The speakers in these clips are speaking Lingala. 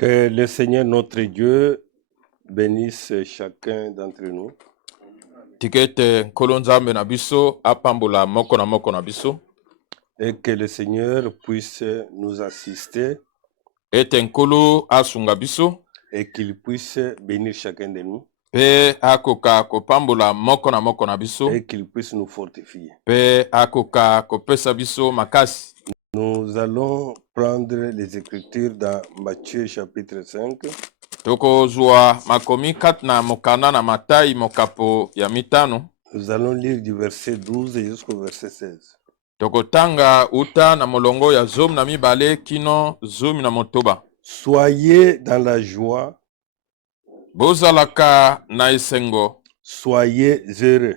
Que le Seigneur notre Dieu bénisse chacun d'entre nous. Tikete kolonzambe na biso apambola moko na biso. Et que le Seigneur puisse nous assister. Ete nkolo asunga biso. Et qu'il puisse bénir chacun de nous. Pe akoka kopambola moko na biso. Et qu'il puisse nous fortifier. Pe akoka kopesa biso makasi. Nous allons prendre les Écritures dans Matthieu chapitre 5. Toko zua makomi kat na mokana na Matai mokapo ya mitano. Nous allons lire du verset 12 jusqu'au verset 16. Toko tanga uta na molongo ya zomi na mibale kino zomi na motoba. Soyez dans la joie. Bozalaka na esengo. Soyez heureux.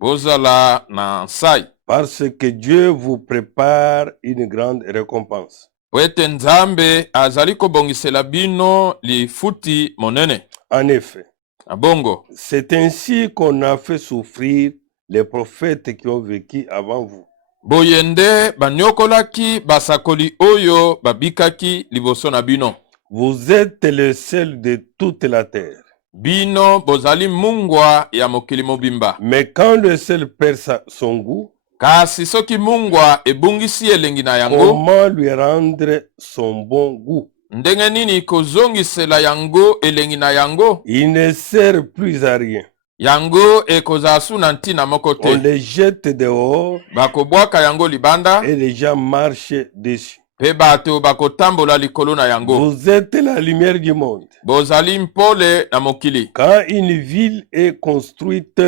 Bozala na nsai. Parce que Dieu vous prépare une grande récompense. Wete nzambe azali kobongisela bino lifuti monene. En effet, Abongo. c'est ainsi qu'on a fait souffrir les prophètes qui ont vécu avant vous. Boyende banyokolaki basakoli oyo babikaki liboso na bino. Vous êtes le sel de toute la terre. Bino bozali mungwa ya mokili mobimba. Mais quand le sel perd son goût, kasi soki mungwa ebungisi elengi na yango, comment lui rendre son bon goût? ndenge nini kozongisela yango elengi na yango? Il ne sert plus à rien. Yango ekozala su na ntina moko te. On les jette dehors bakobwaka yango libanda et les gens marchent dessus. pe bato bakotambola likolo na yango. Vous êtes la lumière du monde. Bozali mpole na mokili. Quand une ville est construite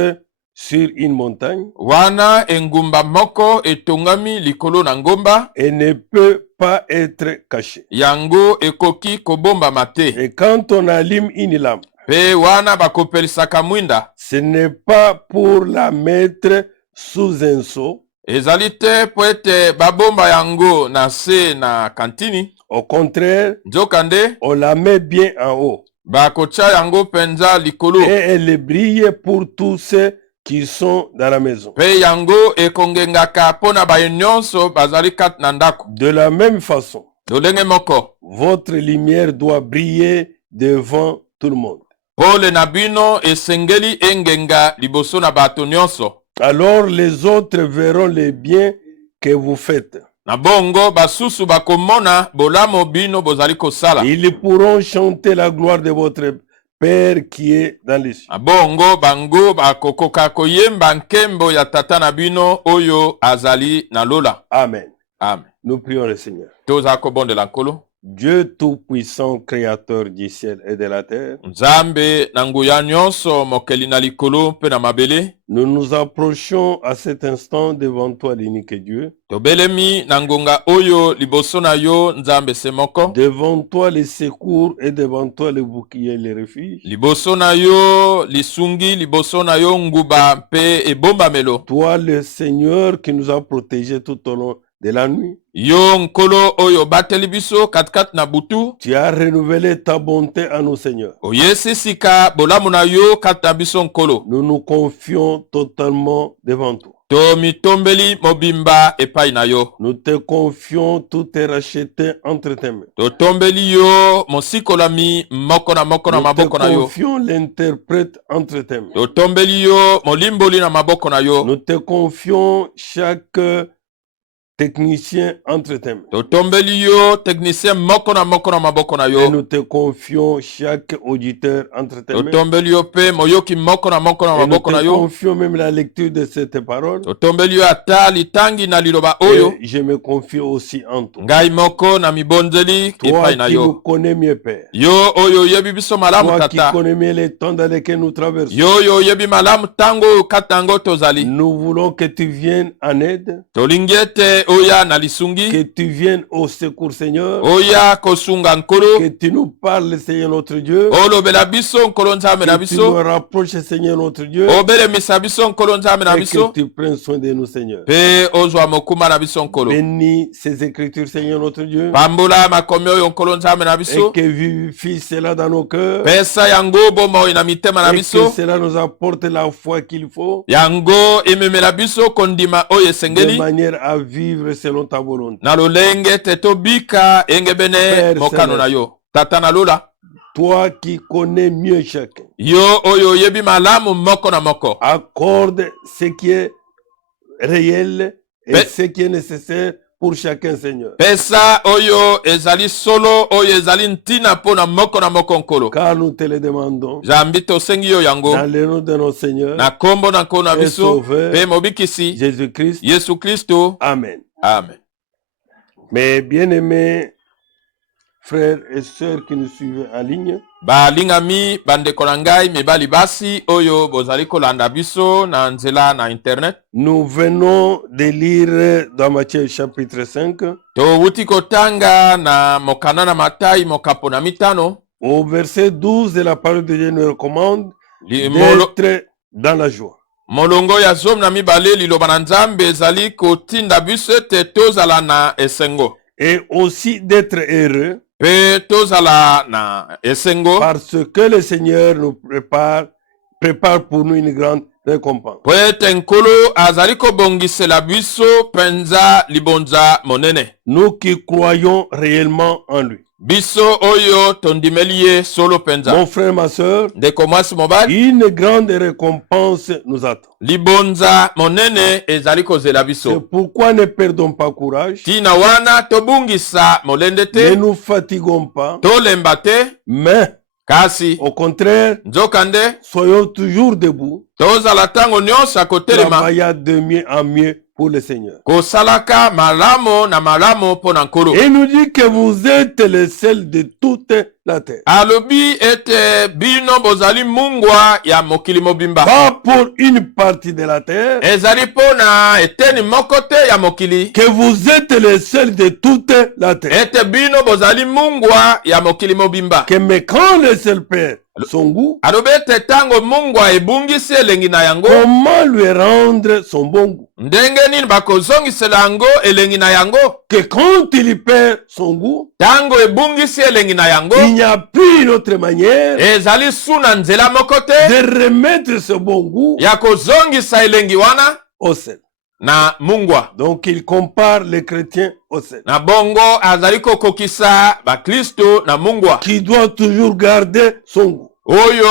sur une montagne, wana engumba moko etongami likolo na ngomba, elle ne peut pas être cachée. yango ekoki kobomba mate. Et quand on allume une lampe, pe wana bakopelisaka mwinda, ce n'est pas pour la mettre sous un seau. ezali te po ete babomba yango na se na kantini. Au contraire, nzokande on la met bien en haut. bakotia yango penza likolo. Et elle brille pour tous ceux qui sont dans la maison. pe yango ekongengaka pona baye nyonso bazali kati na ndako. De la même façon, lolenge moko, votre lumière doit briller devant tout le monde. pole na bino esengeli engenga liboso na bato nyonso. Alors les autres verront les biens que vous faites. Na bongo basusu bakomona bolamo bino bozali kosala. Ils pourront chanter la gloire de votre Père qui est dans les cieux. Na bongo bango bakokoka koyemba nkembo ya tata na bino oyo azali na lola. Amen. Amen. Nous prions le Seigneur. Toza kobondela nkolo. Dieu tout-puissant, créateur du ciel et de la terre, Nzambe na nguya nyonso mokeli na likolo mpe na mabele. nous nous approchons à cet instant devant toi, l'unique Dieu. Tobelemi na ngonga oyo liboso na yo nzambe se moko. Devant toi les secours et devant toi le bouclier et le refuge. Liboso na yo lisungi, liboso na yo nguba mpe ebomba melo. Toi le Seigneur qui nous a protégés tout au long de la nuit. Yo nkolo oyo bateli biso katkat na butu. Tu as renouvelé ta bonté à nous, Seigneur. Oyesi sika bolamu na yo kata biso nkolo. Nous nous confions totalement devant toi. To mitombeli mobimba epai na yo. Nous te confions, tout est racheté entre tes mains. To tombeli yo mosikolami moko na maboko na Nous te yo. confions l'interprète entre tes mains. To tombeli yo molimboli na maboko na yo. Nous te confions chaque technicien entre tes mains. To tombeli yo technicien moko na maboko na Et yo. nous te confions chaque auditeur entre tes To mains. tombeli yo pe moyoki moko na Et nous maboko na te yo. confions même la lecture de cette parole. To tombeli yo ata litangi na liloba oyo. Et je me confie aussi en toi. Ngai moko na mibonzeli Toi epai na qui nous yo. connais mieux, Père. Yo oyo yebi biso malamu Toi qui tata. connais mieux les temps dans lesquels nous traversons. Yo yo yebi malamu tango katango tozali. Nous voulons que tu viennes en aide, Tolingi ete oya na lisungi. que tu viennes au secours, Seigneur. Oya kosunga nkolo. Que tu nous parles, Seigneur notre Dieu. Olobela biso nkolo nzambe na Que tu nous biso. rapproches, Seigneur notre Dieu. Obelemisa biso nkolo nzambe na Et biso. que tu prennes soin de nous, Seigneur. Pe ozwa mokuma na biso nkolo. Bénis ces écritures, Seigneur notre Dieu. Pambola makomi oyo nkolo nzambe na Et biso. que vivifie cela dans nos cœurs. Pesa yango bomoi na mitema na Et que biso. cela nous apporte la foi qu'il faut. Yango ememela biso kondima oyo De esengeli. manière à vivre selon ta volonté. Na lolenge te tobika engebene Père mokano na Céleste, yo. tata na lola. Toi qui connais mieux chacun, Yo oyo yebi malamu moko na moko. accorde ce qui est réel et Mais- ce qui est nécessaire pour chacun, Seigneur. Pesa oyo ezali solo oyo ezali ntina po na moko nkolo. Car nous te le demandons Jambi tosengi yo yango. dans le nom de notre Seigneur, Na kombo na nkolo na et biso. Sauveur Pe mobikisi. Jésus-Christ. Yesu Kristo. Amen. Amen. Mes bien-aimés frères et sœurs qui nous suivent en ligne, Balingami bandeko na ngai mibali basi oyo bozali kolanda biso na nzela na internet. nous venons de lire dans Matthieu chapitre 5, Towuti kotanga na mokana na Matai mokapo na mitano. au verset 12 de la parole de Dieu nous recommande d'être dans la joie. Molongo ya zom na mibale liloba na Nzambe ezali kotinda biso ete tozala na esengo. Et aussi d'être heureux Pe tozala na esengo. parce que le Seigneur nous prépare pour nous une grande récompense. Po ete nkolo azali kobongisela biso penza libonza monene. Nous qui croyons réellement en lui. Biso oyo tondimeli ye solo penza. Mon frère, ma soeur, Ndeko mwasi mobali. une grande récompense nous attend. Libonza monene ezali kozela C'est biso. pourquoi ne perdons pas courage, Tina wana tobungisa molende ne te. nous fatiguons pas, Tolemba te. mais Kasi au contraire, nzokande soyons toujours debout, tozala tango nyonso akotelema travaillant de mieux en mieux pour le Seigneur. kosalaka malamo na malamo mpo na nkolo. Et il nous dit que vous êtes les sels de toute la terre. Alobi ete bino bozali mungwa ya mokili mobimba. Pas pour une partie de la terre, Ezali mpo na eteni moko te ya mokili. que vous êtes les sels de toute la terre. Ete bino bozali mungwa ya mokili mobimba. Que mais quand le sel perd son goût, Alobi ete tango mungwa ebungisi elengi na yango. comment lui rendre son bon goût? Ndenge nini bakozongisela yango elengi na yango. Que quand il perd son goût, Tango ebungisi elengi na yango. il n'y a plus une autre manière Ezali suna nzela moko te de remettre ce bon goût ya kozongisa elengi wana au sel. na mungwa. Donc il compare les chrétiens au sel, Na bongo azali kokokisa bakristo na mungwa. qui doit toujours garder son goût. Oyo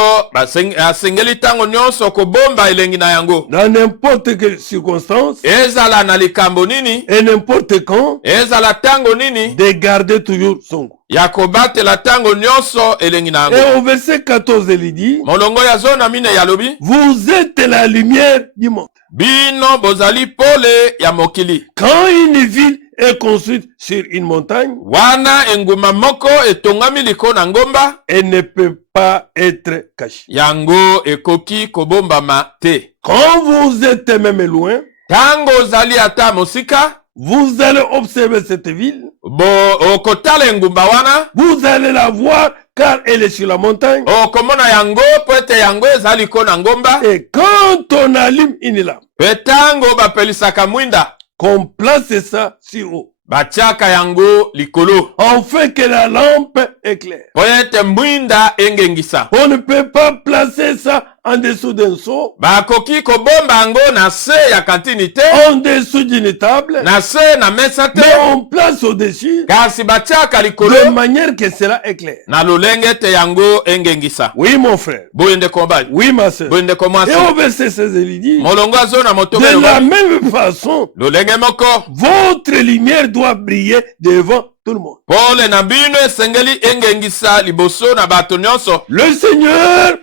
asengeli tango nyonso kobomba elengi na yango. Dans n'importe quelle circonstance Ezala na likambo nini, et n'importe quand, ezala tango nini, de garder toujours son goût. ya kobatela tango nyonso elengi na yango. Et au verset 14, il dit, Molongo ya zona mine ya lobi, vous êtes la lumière du monde. bino bozali pole ya mokili. Quand une ville est construite sur une montagne, Wana enguma moko etongami liko na ngomba, elle ne peut pas être cachée. yango ekoki kobombama te. Quand vous êtes même loin, Tango ozali ata mosika, vous allez observer cette ville, bo okotala engumba wana, vous allez la voir car elle est sur la montagne. okomona yango po ete yango ezali liko na ngomba. Et quand on allume une lampe, Pe tango bapelisaka mwinda, qu'on place ça sur haut, batiaka yango likolo. afin que la lampe éclaire. Po ete mwinda engengisa. On ne peut pas placer ça en dessous d'un seau, Bakoki kobomba yango na se ya kantini te, en dessous d'une table, na se na mesa te, mais on place au-dessus kasi batiaka de likolo manière que cela éclaire. na lolenge ete yango engengisa. Oui, mon frère. Boye ndeko mobali, Oui, ma soeur. boye ndeko mwasi. Et au verset 16, il dit, Molongo azo na motobe de la loba, même façon, lolenge moko votre lumière doit briller devant tout le monde. pole na bino esengeli engengisa liboso na bato nyonso. Le Seigneur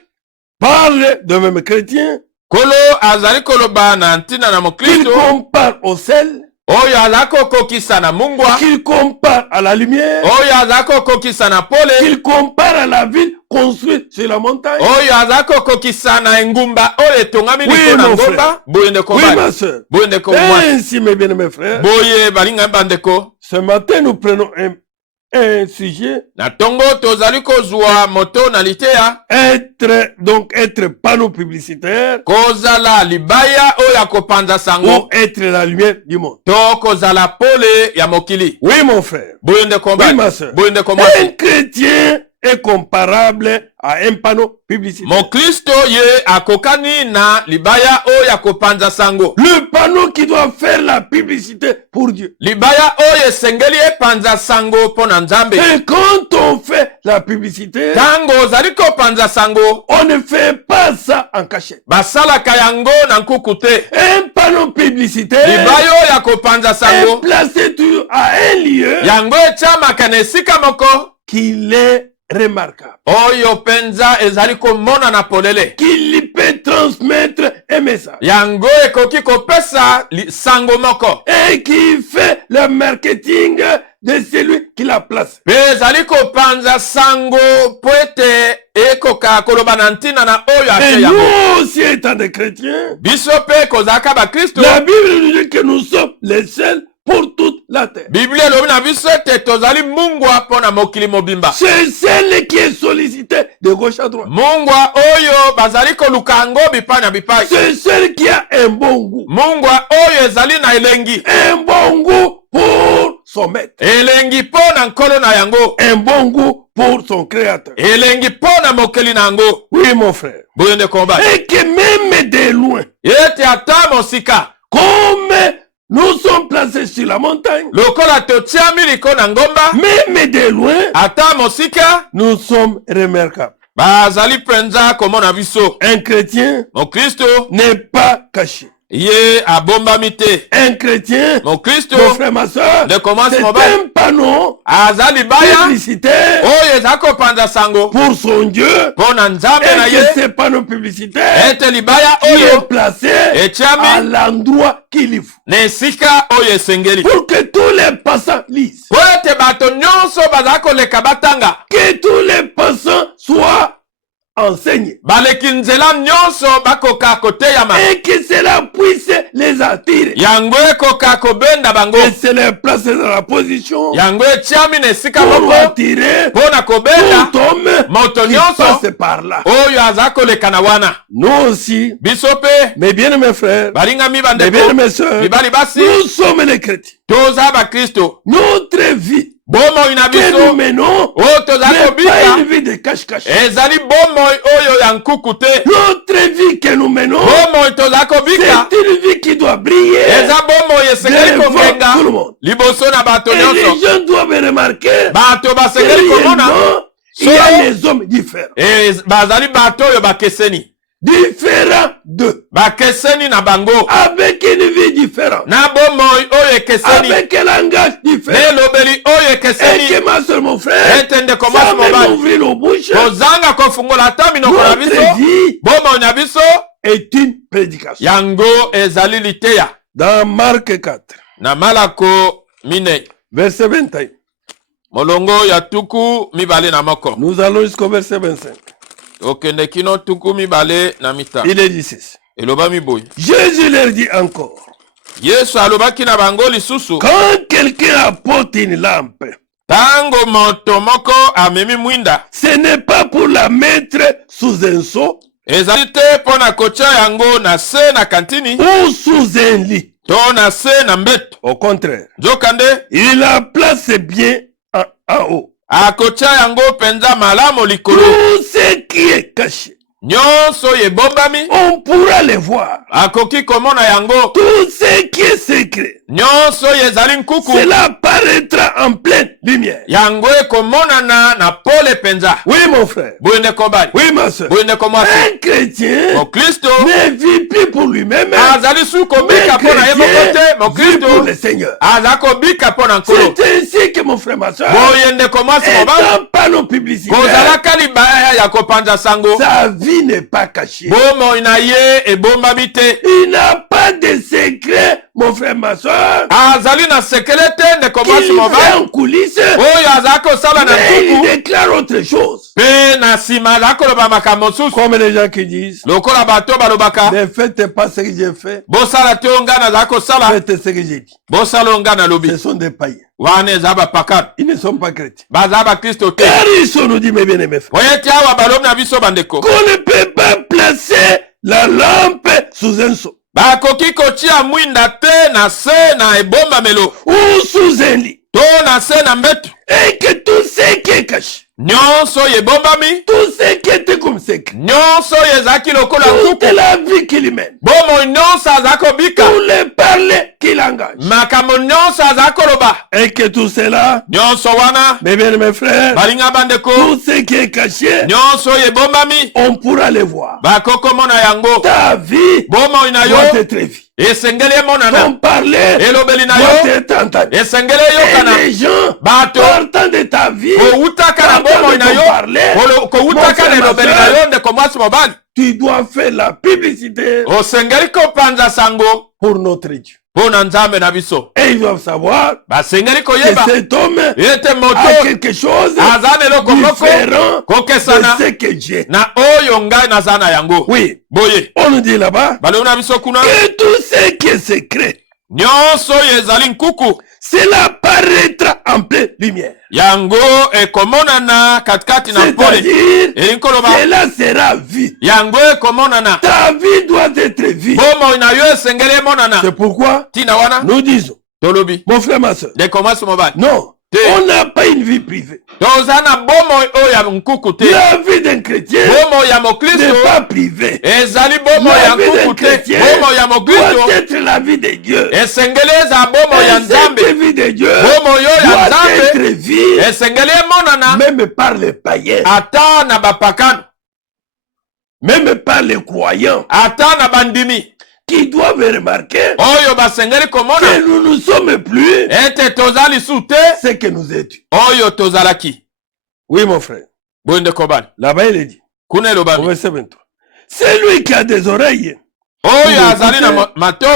parle de même chrétien Kolo azali koloba na ntina na qu'il mokristo compare au sel, oyo azali kokokisa na mungwa, qu'il compare à la lumière, oyo azali kokokisa na pole, qu'il compare à la ville construite sur la montagne. oyo azali kokokisa na engumba oyo etongami Oui, liko na mon ngomba. frère. Boye ndeko Oui, mobali, ma soeur. boye ndeko mwasi, Ainsi, mes bien-aimés frères, boye balingami bandeko. ce matin, nous prenons un sujet, Na tongo tozali kozwa moto na liteya, être panneau publicitaire kozala libaya oyo ya kopanza ou sango, être la lumière du monde. to kozala pole ya mokili. Oui, mon frère. Boye ndeko Oui, mobali, ma soeur. boye ndeko Un mwasi. chrétien est comparable à un panneau publicitaire. Mokristo ye akokani na libaya oyo ya kopanza sango. Le panneau qui doit faire la publicité pour Dieu. Libaya oyo esengeli epanza sango mpo na Nzambe. Et quand on fait la publicité, ntango ozali kopanza sango on ne fait pas ça en cachette. basalaka yango na nkuku te. Un panneau publicitaire libayo ya kopanza sango est placé toujours à un lieu yango etiamaka na esika moko qu'il est remarquable, oyo penza ezali komona na polele, qu'il peut transmettre un message yango ekoki kopesa sango moko et qui fait le marketing de celui qui la place. mpe ezali kopanza sango po ete ekoka koloba na ntina na oyo Et ate yango. nous aussi étant des chrétiens, Biso mpe kozalaka bakristo, la Bible nous dit que nous sommes les seuls pour toute la terre. biblia elobi na biso ete tozali mungwa mpo na mokili mobimba. C'est celle qui est sollicitée de gauche à droite. Mungwa oyo bazali koluka yango bipai na bipai. C'est celle qui a un bon goût. Mungwa oyo ezali na elengi, Un bon goût pour son maître. elengi mpo na nkolo na yango, Un bon goût pour son créateur. elengi mpo na mokeli na yango. Oui, mon frère. Boyo nde komba Et que même de loin, ete ata mosika comme nous sommes placés sur la montagne, lokola totiami liko na ngomba, même de loin, ata mosika nous sommes remarquables. bazali penza komona biso. Un chrétien Mokristo n'est pas caché. ye abombami te. Un chrétien, Mokristo mon frère, ma soeur, de commence c'est mobile un panneau azali baya publicitaire oyo eza kopanza sango pour son Dieu. mpo na nzambe na Et que ye, ce panneau publicitaire ete libaya qui est oyo placé etiami à l'endroit qu'il faut. na esika oyo esengeli, Pour que tous les passants lisent. po ete bato nyonso bazala koleka batanga, Que tous les passants soient enseignés. baleki nzela nyonso bakoka koteyama, Et que cela puisse les attirer. yango ekoka kobenda bango, Et se les placer dans la position yango etiami na esika pour moko attirer mpo na kobenda tout homme moto qui nyonso passe par là. oyo aza koleka na wana. Nous aussi, Biso mpe mes bien-aimés frères, balingami mes bandeko bien-aimés sœurs, mibali basi, nous sommes les chrétiens. toza bakristo, Notre vie bomoi na que nous biso menons oyo toza n'est pas kobika une vie de cache-cache. ezali bomoi oyo ya nkuku te. Notre vie que nous menons, Bomoi toza kobika c'est une vie qui doit briller eza bomoi esengeli devant kongenga tout le monde. liboso na bato Et les nyonso, gens doivent remarquer bato que basengeli komona réellement, il y a les hommes différents. bazali bato oyo bakeseni, Différents d'eux. bakeseni na bango, Avec une vie différente. na bomoi oyo ekeseni, Avec un langage na différent. elobeli oyo Et ekeseni. que ma soeur, mon frère, Ete ndeko mwasi sans même mobali ouvrir nos bouches, kozanga kofungola ata minoko na biso, notre vie bomoi na biso est une prédication. yango ezali liteya. Dans Marc 4, Na malako minei verset 21, molongo ya tuku mibale na moko nous allons jusqu'au verset 25. okende kino tuku mibale na mitano. Il est dit ceci. Elobami boye, Jésus leur dit encore, Yesu alobaki na bango lisusu, quand quelqu'un apporte une lampe, tango moto moko amemi mwinda, ce n'est pas pour la mettre sous un seau ezali te mpo na kotia yango na se na kantini ou sous un lit. to na se na mbeto. Au contraire, Nzokande il la place bien en haut. akotia yango penza malamu likolo, Tout ce qui est caché, nyonso oyo ebombami on pourra le voir. akoki komona yango, Tout ce qui est secret, nyonso oyo ezali nkuku cela paraîtra en pleine lumière. yango ekomonana na pole penza. Oui, mon frère. Boye ndeko bali, Oui, ma soeur. boye ndeko mwasi, Un chrétien mokristo ne vit plus pour lui-même, azali su mais kobika mpo na ye moko te, chrétien vit pour mokristo le Seigneur. aza kobika mpo na nkolo. C'est ainsi que mon frère, ma soeur, Boye ndeko mwasi mobali, étant pas nos publicitaires, kozalaka libaya ya kopanza sango, sa vie n'est pas cachée. bomoi na ye ebombami te. Il n'a pas de secret, mon frère, ma soeur, Azali na sekele te ndeko mwasi qu'il fait mobali en coulisses, oyo aza kosala na mais il ntuku déclare autre chose. mpe na nsima aza koloba makambo mosusu. Comme les gens qui disent, Lokola bato balobaka, ne faites pas ce que j'ai fait, bosala te oyo ngai naza kosala, faites ce que j'ai dit. bosala oyo ngai nalobi. Ce sont des païens. Wana eza bapakano, Ils ne sont pas chrétiens. baza bakristo te. Car ils sont, nous dit mes bien-aimés frères, Po ete awa balobi na biso bandeko, qu'on ne peut pas placer la lampe sous un seau bakoki kotia mwinda te na se na ebombamelo ou sous un lit. to na se na mbeto, Et que tout ce qui est caché, nyonso oyo ebombami, tout ce qui était comme secret, nyonso oyo ezalaki lokola toute nkuku, la vie qu'il mène, bomoi nyonso azalaki kobika, tous les parler qu'il engage, makambo nyonso azalaki koloba, et que tout cela, nyonso wana, mes bien mes frères, balinga bandeko, tout ce qui est caché, nyonso oyo ebombami, on pourra le voir. bakokomona yango, Ta vie bomoi na yo, doit être vue. esengeli emonana, Ton parler elobeli na doit yo, être entendu. esengeli Et eyokana, les gens bato, partant de ta vie, kowutaka na partant bomoi de na ton yo, parler, kowutaka na elobeli na yo ndeko mwasi mobali, tu dois faire la publicité osengeli kopanza sango pour notre Dieu. mpo na nzambe na biso. Et ils doivent savoir basengeli que koyeba cet homme ete a moto quelque chose aza na eloko moko différent de kokesana ce que j'ai. na oyo ngai naza na yango. Oui, boye on nous dit là-bas balobi na biso kuna que tout ce qui est secret, nyonso oyo ezali nkuku cela paraîtra en pleine lumière. yango ekomonana katikati na mpole C'est-à-dire, elingi koloba cela sera vu. yango ekomonana Ta vie doit être vue. bomoi na yo esengeli emonana. C'est pourquoi ntina wana nous disons, tolobi mon frère, ma soeur, ndeko mwasi mobali non, Te. on n'a pas une vie privée. toza na bomoi oyo ya nkuku te. La vie d'un chrétien bomoi ya n'est mokristo pas privée. ezali bomoi La ya vie d'un nkuku te. chrétien bomoi ya mokristo doit être la vie de Dieu. esengeli eza bomoi ya Et nzambe. cette vie de Dieu bomoi oyo ya doit nzambe être vue esengeli emonana même par les païens, ata na bapakano, même par les croyants ata na bandimi qui doivent remarquer oyo basengeli komona que nous ne sommes plus ete toza lisu te ce que nous étions. oyo tozalaki. Oui, mon frère. boye ndeko bana Là-bas, il est dit, kuna au elobami verset 23, celui qui a des oreilles, oyo azali na matoi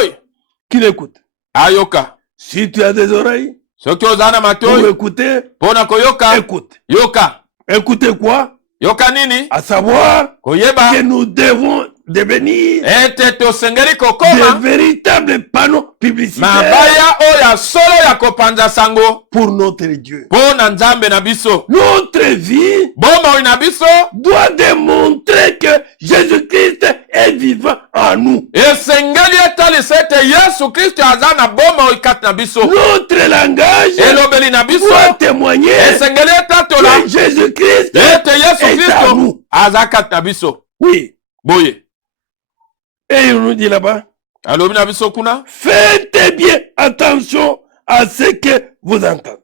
qu'il écoute. ayoka. Si tu as des oreilles soki oza na pour matoi écouter, mpo na koyoka, écoute. yoka. Écoutez quoi? yoka nini? À savoir koyeba que nous devons devenir ete tosengeli des kokoma véritables panneaux publicitaires mabaya oyo ya solo ya kopanza sango pour notre Dieu. mpo na nzambe na biso. Notre vie bomoi na biso doit démontrer que Jésus-Christ est vivant en nous. esengeli etalisa ete yesu kristo aza na bomoi kati na biso. Notre langage elobeli na biso doit témoigner esengeli etatola que Jésus-Christ ete yesu est à kristo nous. aza kati na biso. Oui. boye Et il nous dit là-bas, alobi na biso kuna faites bien attention à ce que vous entendez.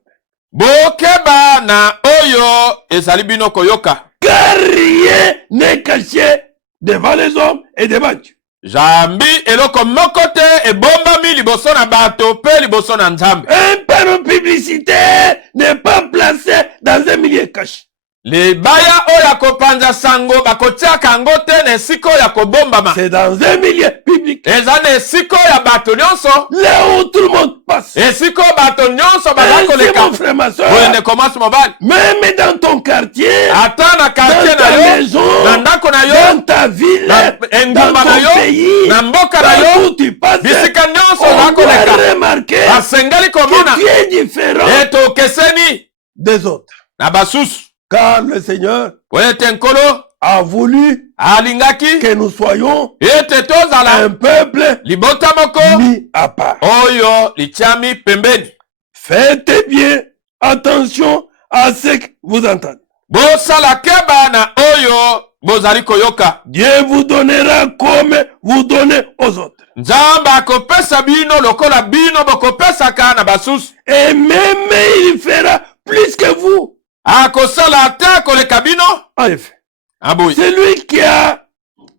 bokeba na oyo ezali bino koyoka. Car rien n'est caché devant les hommes et devant Dieu. jambi eloko moko te ebombami liboso na bato mpe liboso na nzambe. Un panneau publicitaire n'est pas placé dans un milieu caché. libaya oyo ya kopanza sango bakotiaka yango te na esika oyo ya kobombama. C'est dans un milieu public. eza na esika oyo ya bato nyonso, Là où tout le monde passe. esika oyo bato nyonso baza Ainsi, koleka. mon frère, ma soeur, oyo ndeko mwasi mobali, même dans ton quartier, ata na kartier dans na ta yo, maison, na ndako na yo, dans ta ville, na dans engumba na ton yo, pays, na mboka na partout yo, où tu passes, bisika nyonso on oza doit koleka. remarquer basengeli komona que tu es différent ete okeseni des autres. na basusu. Car le Seigneur po ete nkolo a voulu alingaki que nous soyons ete tozala un peuple libota moko mis à part. oyo litiami pembeni. Faites bien attention à ce que vous entendez. bosala keba na oyo bozali koyoka. Dieu vous donnera comme vous donnez aux autres. nzambe akopesa bino lokola bino bokopesaka na basusu. Et même il fera plus que vous. akosala ate koleka bino. En effet, aboyi celui qui a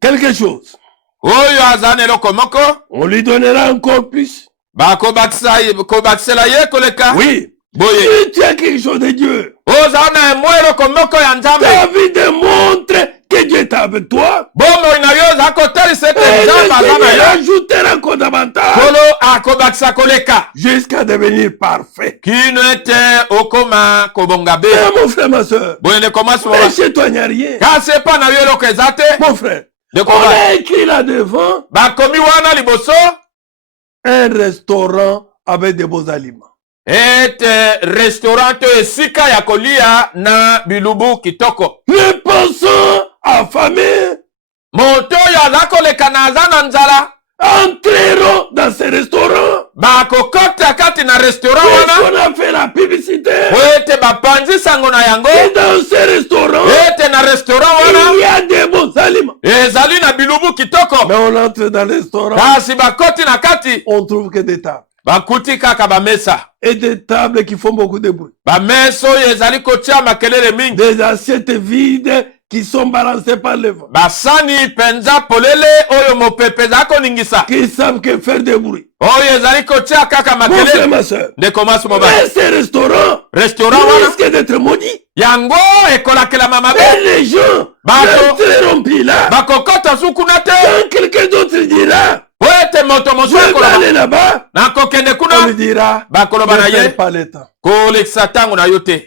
quelque chose, oyo aza na eloko moko on lui donnera encore plus. bakobakisela ye koleka. Oui, boye si tu as quelque chose de Dieu, ozala na emwa eloko moko ya nzambe, ta vie démontre que Dieu est avec toi. bomoi na yo eza kotalisa ete Et le nzambe aza na Seigneur yo. ajoutera encore davantage kolo akobakisa koleka jusqu'à devenir parfait. kino ete okoma kobonga be. Eh, mon frère, ma soeur, boye ndeko mwasi mais moba, chez toi, il n'y a rien. kasi epa na yo eloko eza te. Mon frère, ndeko on ba a écrit là devant bakomi wana liboso un restaurant avec de beaux aliments. ete restaurant to esika ya kolia na bilubu kitoko. Le passant affamé moto oyo aza koleka na aza na nzala entreront dans ces restaurants. bakokota kati na restaurant wana On a fait la publicité. ete bapanzi sango na yango Et dans ces restaurants, ete na restaurant wana il y a des bons aliments. ezali na bilubu kitoko Mais on entre dans le restaurant, kasi bakoti na kati on trouve que des tables. bakuti kaka bamesa Et des tables qui font beaucoup de bruit. bamesa oyo ezali kotia makelele mingi Des assiettes vides qui sont balancées par le vent. basani penza polele oyo mopepe ezali koningisa Qui savent que faire des bruits. oyo ezali kotia kaka Mon frère, makelele ma soeur. ndeko mwasi mobali Mais ces restaurants restaurant wana risquent d'être maudits. yango ekolakelama mabe Et les gens Bato. rentreront pis là. bakokota su kuna te Quand quelqu'un d'autre dira, po ete moto mosu je vais akoloba aller là-bas, nakokende on kuna lui dira, bakoloba na ne ye perds pas le temps. kolekisa ntango na yo te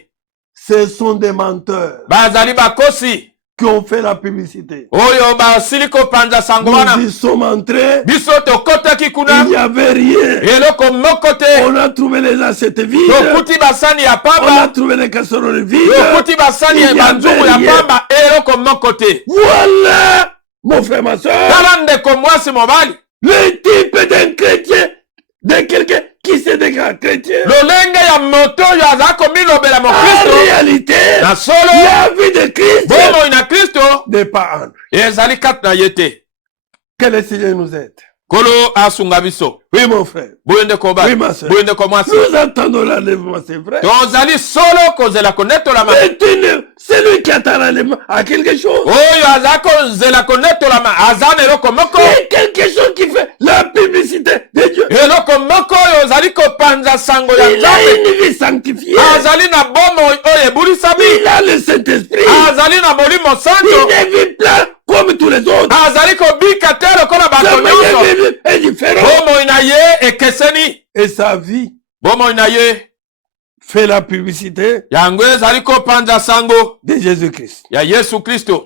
Ce sont des menteurs bazali bakosi qui ont fait la publicité. oyo basili kopanza sango wana Nous y sommes entrés, biso tokotaki il kuna n'y avait rien. eloko moko te On a trouvé les assiettes vides, tokuti basani ya on a pamba trouvé les casseroles vides. tokuti basani ya Il y avait banzungu ya rien. pamba eloko moko te Voilà, mon frère, ma soeur, tala ndeko mwasi mobali le type d'un chrétien, de quelqu'un qui se déclare chrétien. lolenge ya moto oyo azali komilobela En mokristo réalité, na solo la vie de Christ bomoi na kristo n'est pas en lui. ezali kati na ye te Que le Seigneur nous aide. kolo asunga biso Oui, mon frère. boye ndeko Oui, mobali ma soeur. boye ndeko mwasi Nous attendons l'enlèvement, c'est vrai. tozali solo kozela konetolama C'est lui qui attend l'enlèvement à quelque chose. oyo azali kozela konetolama aza na eloko moko C'est quelque chose qui fait la publicité de Dieu. eloko moko oyo ozali kopanza sango ya Il a nzambe une vie sanctifiée. azali na bomo oyo ebulisami Il a le Saint-Esprit. azali na molimo Il santo ne vit pas comme tous les autres. azali kobika te lokola Sa bato manière nyonso de vivre est différente. bomoi na ye ekeseni Et sa vie bomoi na ye fait la publicité yango ezali kopanza sango de Jésus-Christ. ya yesu kristo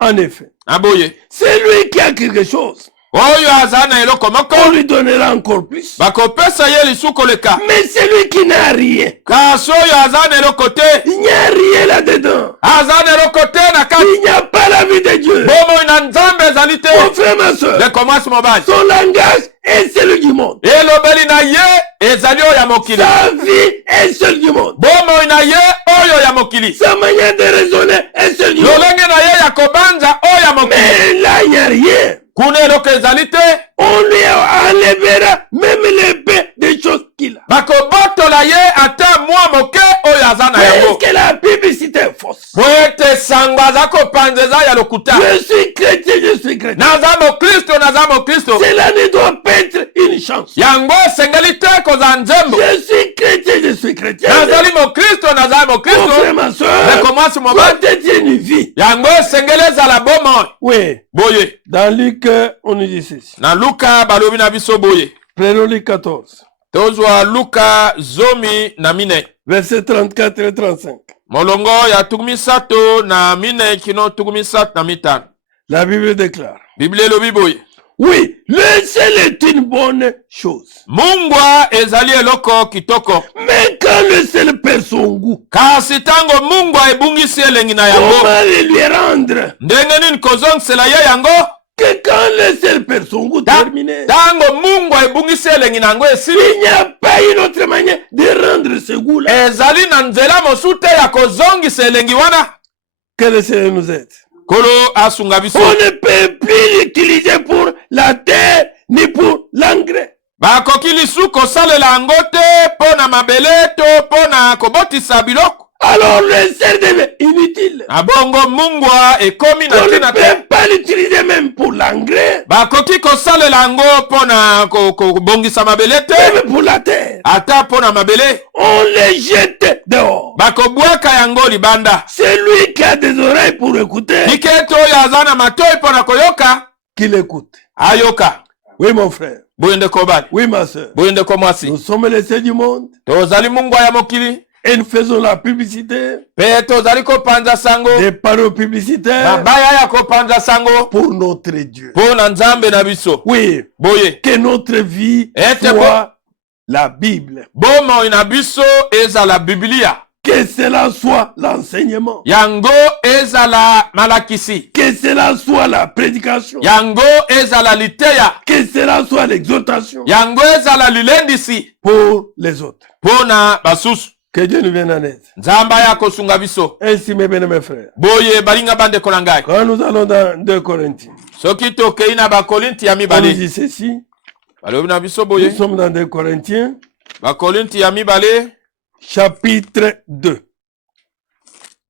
En effet, na boye c'est lui qui a quelque chose. oyo azali na eloko moko On lui donnera encore plus. bakopesa ye lisu koleka Mais celui qui n'a rien, kasi oyo azali na eloko te il n'y a rien là-dedans. azali na eloko te na kati Il n'y a pas la vie de Dieu. bomoi na nzambe ezali te Mon frère, ma soeur, ndeko mwasi mobali son langage est celui du monde. elobeli na ye ezali oyo ya mokili Sa vie est celle du monde. bomoi na ye oyo ya mokili Sa manière de raisonner est celle du monde. lolenge na ye ya kobanza oyo ya mokili Mais là, il n'y a rien. kuna eloko ezali te On lui enlèvera même l'épée des choses qu'il a. bakobotola ye ata mwa moke oyo aza na yango Est-ce que la publicité est fausse? po ete sango aza kopanza eza ya lokuta Je suis chrétien, je suis chrétien. naza mokristo naza mokristo Cela ne doit pas être une chance. yango esengeli te kozala nzembo Je suis chrétien, je suis chrétien. nazali mokristo nazali Mon mokristo frère, ma soeur, ndeko mwasi mobali doit être une vie. yango esengeli ezala bomoi Oui, boye dans Luc, on nous dit ceci. na luka balobi na biso boye Prenons Luc 14, tozwa luka zomi na mine versets 34 et 35. molongo ya tuku misato na mine kino tuku misato na mitano La Bible déclare. biblia elobi boye Oui, le ciel est une bonne chose. mungwa ezali eloko kitoko Mais quand le ciel perd son goût, kasi ntango mungwa ebungisi elengi na yango comment le lui rendre? ndenge nini kozongisela ye yango Que quand le ciel perd son goût terminé, ntango mungwa ebungisi elengi na yango esili il n'y a pas une autre manière de rendre ce goût-là. ezali na nzela mosusu te ya kozongisa elengi wana Que le Seigneur nous aide. kolo asunga biso On ne peut plus l'utiliser pour la terre ni pour l'engrais. bakoki lisu kosalela yango te mpo na mabele to mpo na kobotisa biloko Alors le ciel devient inutile. na bongo mungwa ekomi na On ne ntina te peut pas l'utiliser même pour l'engrais, bakoki kosalela yango mpo na kobongisa mabele te même pour la terre. ata mpo na mabele On les jette dehors. bakobwaka yango libanda Celui qui a des oreilles pour écouter, tike ete oyo aza na matoi mpo na koyoka qu'il écoute. ayoka Oui, mon frère. boye ndeko mobali Oui, ma soeur. boye ndeko mwasi Nous sommes les saints du monde tozali mungwa ya mokili et nous faisons la publicité, mpe tozali kopanza sango des paroles publicitaires mabaya ya kopanza sango pour notre Dieu. mpo na nzambe na biso Oui, boye que notre vie Et soit la Bible. bomoi na biso ezala biblia Que cela soit l'enseignement. yango ezala malakisi, Que cela soit la prédication. yango ezala liteya, Que cela soit l'exhortation. yango ezala lilendisi Pour les autres. pona basusu. Que Dieu nous vienne en aide. Nzamba ya kosunga biso. Ainsi, mes bien-aimés frères. Boye balinga bande kolangai. Quand nous allons dans 2 Corinthiens, Soki tokei na bakolinti ya on nous mibale. dit ceci. Balobi na biso Nous boye. sommes dans 2 Corinthiens, Bakolinti ya mibale. chapitre 2.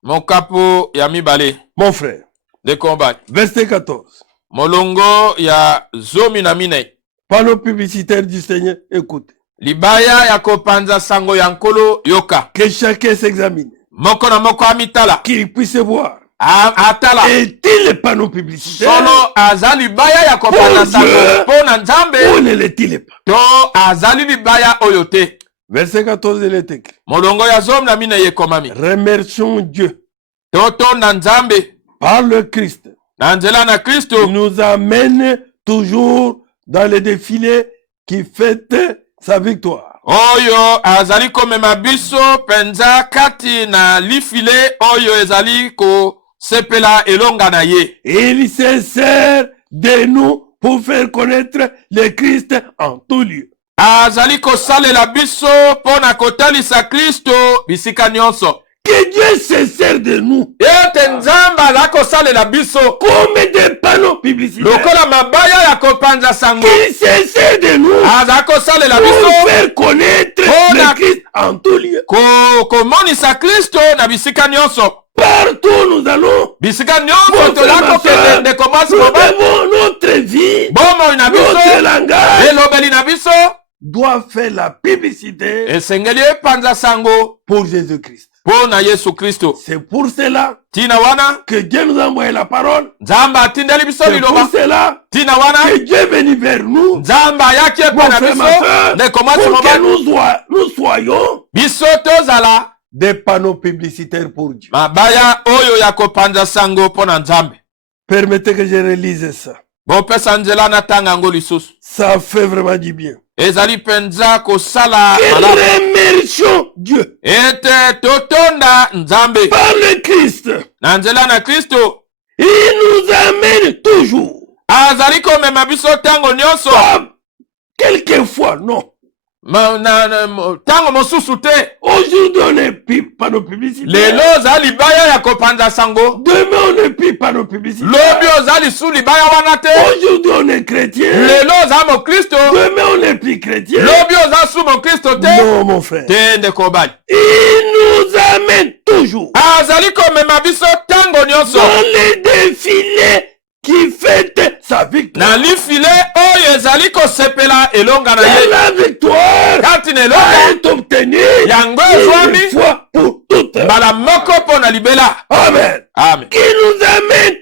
Mokapo ya mibale. Mon frère, De combat. verset 14. Molongo ya zomi na mine. Panneau publicitaire du Seigneur, écoute. Libaya ya kopanza sango ya nkolo yoka. Que chacun s'examine. Moko na moko amitala. Qu'il puisse voir. Atala. Est-il les panneaux publicitaires? Solo azali libaya ya kopanza Pour sango. Dieu. Pona nzambe. Ou ne l'est-il pas? To azali libaya oyote. Verset 14, il est écrit. Molongo ya zomi na mine yekomami. Remercions Dieu Toto na nzambe. par le Christ. Na nzela na Kristo. Il nous amène toujours dans le défilé qui fête sa victoire. Oyo azali komema biso penza kati na lifile oyo ezali ko sepela elonga na ye. Il se sert de nous pour faire connaître le Christ en tout lieu. Azali kosalela biso pona kotalisa Kristo bisika nyonso. Que Dieu se sert de nous Ete nzamba la kosalela biso comme des panneaux publicitaires. lokola mabaya ya kopanza sango. Il se sert de nous Aza kosalela pour biso faire connaître Oh, le Christ en tout lieu. komonisa Kristo na bisika nyonso. Partout nous allons. Bisika nyonso Mon frère, tola ma kokende soeur, nde komasi nous mobali. devons notre vie, Bomoi na notre biso. langage Elobeli na biso. doit faire la publicité Esengeli epanza sango pour Jésus-Christ. pona Yesu Kristo. C'est pour cela Tina wana que Dieu nous a envoyé la parole. nzamba atindeli biso C'est pour liloba. cela Tina wana que Dieu est venu vers nous. nzamba ayaki Mon epa na frère, ma biso soeur, nde komasi pour que mobali. nous soyons Biso tozala des panneaux publicitaires pour Dieu. mabaya oyo ya kopanza sango pona nzambe. Permettez que je relise ça. Bopesa nzela natanga yango lisusu. Ça fait vraiment du bien. Ezali penza kosala Et malamu. remercions Dieu Ete totonda nzambe par le Christ. na nzela na Kristo. Il nous amène toujours. Azali komema biso tango nyonso. Pas quelquefois, non. Tango mosusu te. Aujourd'hui, on n'est plus panneaux publicitaires. Lelo ozali libaya ya kopanza sango. Demain, on n'est plus panneaux publicitaires. Lobi ozali su libaya wana te. Aujourd'hui, on est chrétien. Lelo oza mo Kristo. Demain, on n'est plus chrétien. Lobi oza su mo Kristo te. Non, mon frère. Tende kobali. Il nous amène toujours Azali komema biso tango nyonso. dans les défilés qui fête sa victoire. Na lifile oyo ezali kosepela elonga na Et ye. la victoire Kati na a elonga été obtenue yango une ezwami fois pour toutes. mbala moko mpo na libela. Amen. Amen. Qui nous amène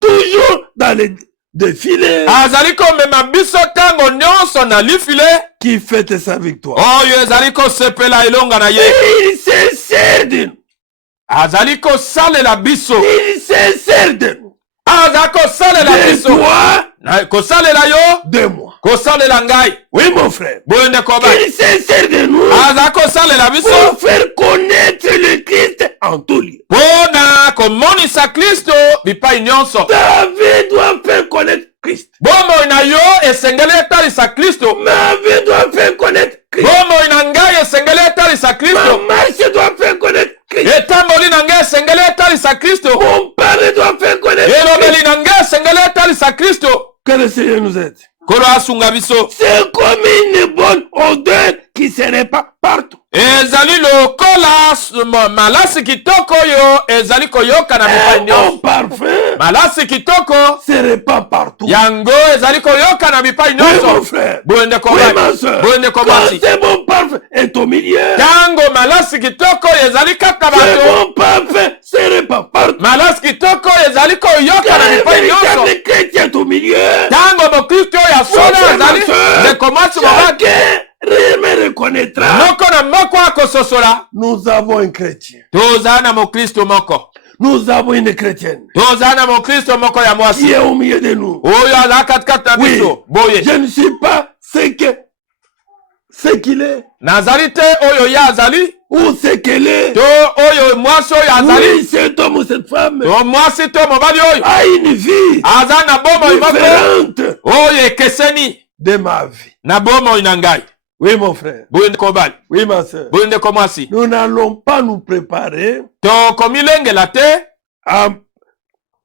toujours dans les défilés Azali komema biso tango nyonso na lifile qui fête sa victoire. oyo ezali kosepela elonga na ye. Et il se sert de nous. Azali kosalela biso. Il se sert de nous. Azali kosalela De biso. toi, Kosalela yo. de moi. Kosalela ngai. Oui, mon frère. Boyende koba. Il se sert de nous Azali kosalela biso. pour faire connaître le Christ en tout lieu. Pona komonisa Kristo bipai nyonso. David doit faire connaître Christ. Bomoi na yo esengeli etalisa Kristo. Ma vie doit faire connaître Christ. Bomoi na ngai esengeli etalisa Ma Kristo. marche doit faire connaître Christ. Etamboli na ngai esengeli etalisa Kristo. Mon parler doit faire connaître Christ. Elobeli na ngai esengeli etalisa Kristo. Que le Seigneur nous aide. Kolo asunga biso. C'est comme une bonne odeur qui se répand partout. Ezali lokola malasi kitoko yo ezali koyoka na Un bipai bon nyonso. parfum Malasi kitoko se répand partout. yango ezali koyoka na bipai Oui, mon nyonso. frère. Boyende Oui, kobati. ma soeur. Boyende Quand kobati. ce bon parfum est au milieu, Tango malasi kitoko ezali kaka ce bato. bon parfum se répand partout. Malasi kitoko ezali koyoka Quand na un bipai nyonso. véritable chrétien est au milieu, Tango mokristo ya solo ezali ndekomasi mobaki. chacun me reconnaîtra. Moko na moko akososola. Nous avons un chrétien. Toza na mokristo moko. Nous avons une chrétienne Toza na mokristo moko ya qui mwasi. est au milieu de nous. Oyo aza katikati na Oui, biso. Boye. je ne suis pas ce qu'il est. Nazali te oyo ya azali. ou c'est qu'elle est. to oyo mwasi oyo azali Oui, cet homme ou cette femme to mwasi to mobali oyo a une vie aza na bomoi moko différente oyo ekeseni de ma vie. na bomoi na ngai. Oui, mon frère. Boye ndeko mobali, Oui, ma soeur. boye ndeko mwasi, Nous n'allons pas nous préparer tokomilengela te à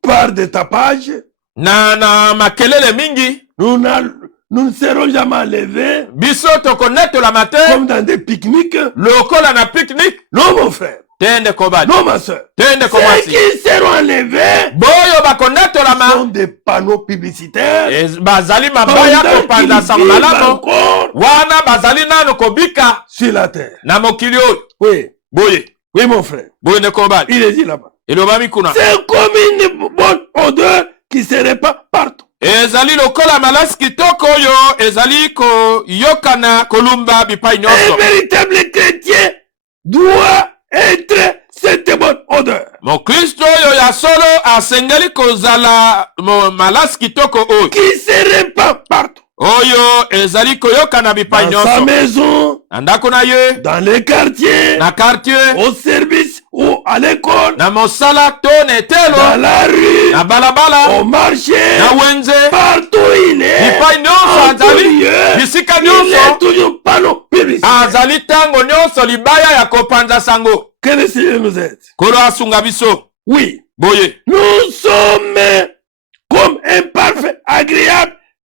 part de tapage. na makelele mingi. Nous ne serons jamais enlevés Biso tokonetola te comme dans des pique-niques. lokola na picnic. Non, mon frère. Te ndeko mobali, Non, ma soeur. te ndeko Ceux mwasi, qui seront enlevés boyo bakonetolama sont des panneaux publicitaires. bazali mabaya Pendant kopanza qu'ils sango vivent malamu encore wana bazali nano kobika sur la terre. na mokili oyo. Oui, Boye oui, mon frère. boye ndeko mobali, Il est dit là-bas. elobami kuna C'est comme une bonne odeur qui se répand partout. ezali lokola malasi kitoko oyo ezali koyokana kolumba bipai Un nyonso. véritable chrétien doit être cette bonne odeur. Mokristo oyo ya solo asengeli kozala malasi kitoko oyo Qui se répand partout. oyo ezali koyokana bipai Dans sa nyonso, maison, na ndako na ye, dans les quartiers, na quartier, au service ou à l'école, na mosala to na dans etelo, la rue, na balabala, au marché, na wenze, partout il est. bipai nyonso En tout azali, lieu, bisika il est nyonso toujours panneau publicitaire. azali tango nyonso libaya ya kopanza sango. Que le Seigneur nous aide. Kolo asunga biso. Oui, Boye nous sommes comme un parfum agréable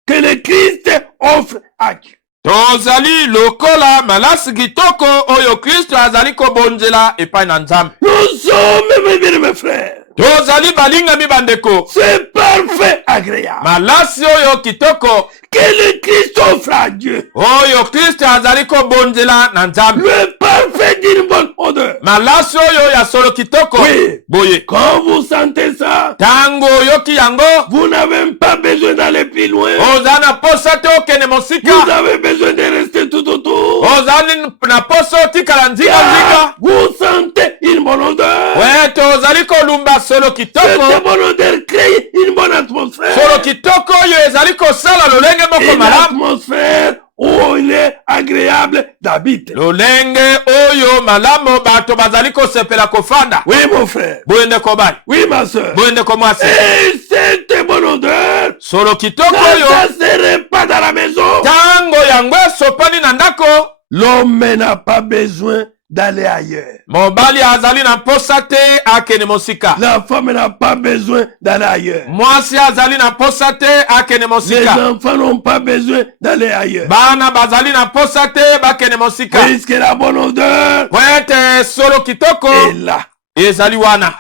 que le Christ offre à Dieu. tozali lokola malasi kitoko oyo Kristo azali kobonzela epai na Nzambe. Nous sommes, mes bien-aimés frères, Tozali balingami bandeko, ce parfum agréable malasi oyo kitoko que le Christ offre à Dieu. oyo Kristo azali kobonzela na Nzambe. Le parfum d'une bonne odeur. Malasi oyo ya solo kitoko. Oui. Boye Quand vous sentez ça, tango yoki yango vous n'avez pas besoin d'aller plus loin. oza na posa te okende mosika, Vous avez besoin de rester tout autour. ozali na posa otikala Car nzika. vous sentez une bonne odeur. We tozali kolumba solo kitoko. Cette bonne odeur crée une bonne atmosphère. Solo kitoko oyo ezali kosala lolenge moko Une malamu, atmosphère où il est agréable d'habiter. lolenge oyo malamu bato bazali kosepela kofanda. Oui, mon frère. Boye ndeko bali, Oui, ma soeur. boye ndeko mwasi, Et cette bonne odeur, solo kitoko quand oyo ça se répand dans la maison, tango yango esopani na ndako, l'homme n'a pas besoin d'aller ailleurs. mobali azali na posa te akende mosika, La femme n'a pas besoin d'aller ailleurs. mwasi azali na posa te akende Les mosika, enfants n'ont pas besoin d'aller ailleurs. bana bazali na posa te bakende mosika. Puisque la bonne odeur Wete solo kitoko est là. ezali wana.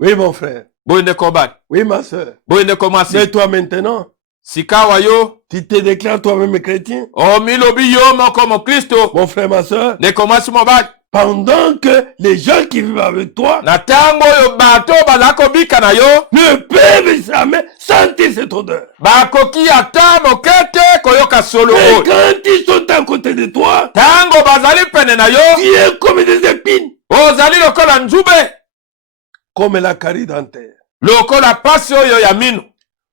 Oui, mon frère. Boye ndeko bali, Oui, ma soeur. boye ndeko mwasi, Mais toi maintenant, sikawa yo tu te déclares toi-même chrétien. omilobi yo moko mokristo, Mon frère, ma soeur, ndeko mwasi mobali, pendant que les gens qui vivent avec toi na tango oyo bato bazala kobika na yo ne peuvent jamais sentir cette odeur. bakoki ata moke te koyoka solo Et oyo. quand ils sont à côté de toi, Tango bazali pene na yo tu es comme des épines, ozali lokola nzube, comme la carie dentaire. lokola pasi oyo ya mino.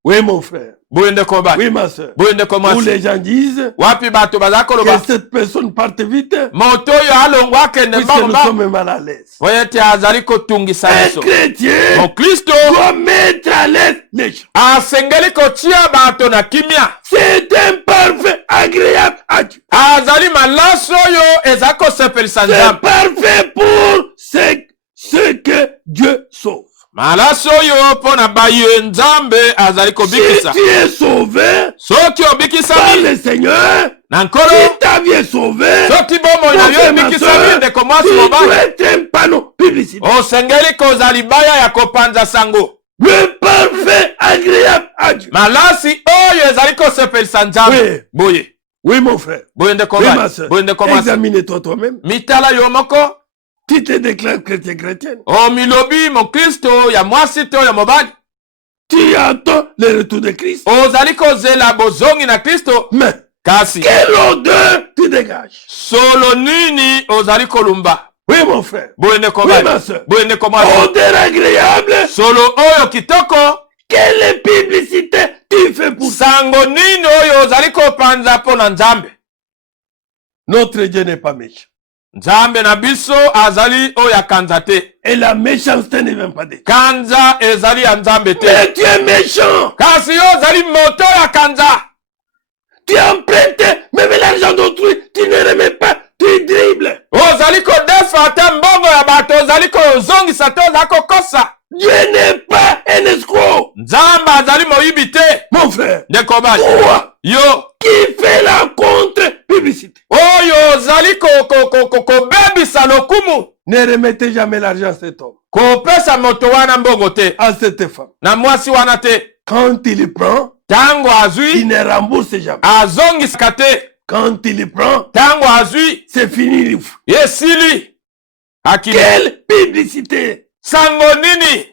Oui, mon frère. Boye ndeko bali, Oui, ma soeur. boye ndeko Où mwasi, les gens disent wapi bato bazala que koloba cette personne parte vite, moto oyo alongwa akende puisque nous mbamba sommes mal à l'aise. po ete azali kotungisa Un biso. chrétien Mokristo doit mettre à l'aise les gens. asengeli kotia bato na kimia, C'est un parfum agréable à Dieu. azali malasi oyo eza kosepelisa C'est Nzambe, parfait pour ce que Dieu sauve. malasi oyo mpo na baye Nzambe azali Si kobikisa. tu es sauvé Soki par obikisami le Seigneur, na nkolo, si ta vie est sauvée, soki bomoi na yo ebikisami ndeko mwasi tu mobali, dois être un panneau publicitaire. osengeli kozala libaya ya kopanza sango, Le parfum agréable à Dieu. malasi oyo ezali kosepelisa Nzambe. Oui. Boye Oui, mon frère. boye ndeko Oui, ma bali, soeur. boye ndeko mwasi, Examine-toi toi-même. mitala yo moko Tu te déclares chrétienne. omilobi mokristo ya mwasi to ya mobali, Tu attends le retour de Christ. ozali kozela bozongi na Kristo, Mais kasi quelle odeur tu dégages? solo nini ozali kolumba. Oui, mon frère. Boye ndeko Oui, bali, ma soeur. boye ndeko mwasi, Odeur agréable. solo oyo kitoko, Quelle publicité tu fais pour ça? sango nini oyo ozali kopanza mpo na Nzambe. Notre Dieu n'est pas méchant. Nzambe na biso azali oyo akanza te. Et la méchanceté ne vient pas de Dieu. Kanza ezali ya Nzambe te. Mais tu es méchant. Kasi yo ozali moto ya kanza. Tu es emprunté, même l'argent d'autrui, tu ne remets pas, tu dribbles. Ozali kodefa te mbongo ya bato, ozali kozongisa te, ozali kokosa. Dieu n'est pas un escroc. Nzambe azali moyibi te. Mon frère, Ndeko basi. toi Yo qui fais la contre-publicité, oyo ozali kobebisa lokumu. ne remettez jamais l'argent à cet homme, Kopesa moto wana mbongo te. à cette femme. Na mwasi wana te. Quand il prend, Tango il azwi, ne rembourse jamais. azongisaka te. Quand il prend, Tango azwi, c'est fini. esili. Akili. Quelle publicité Sango nini?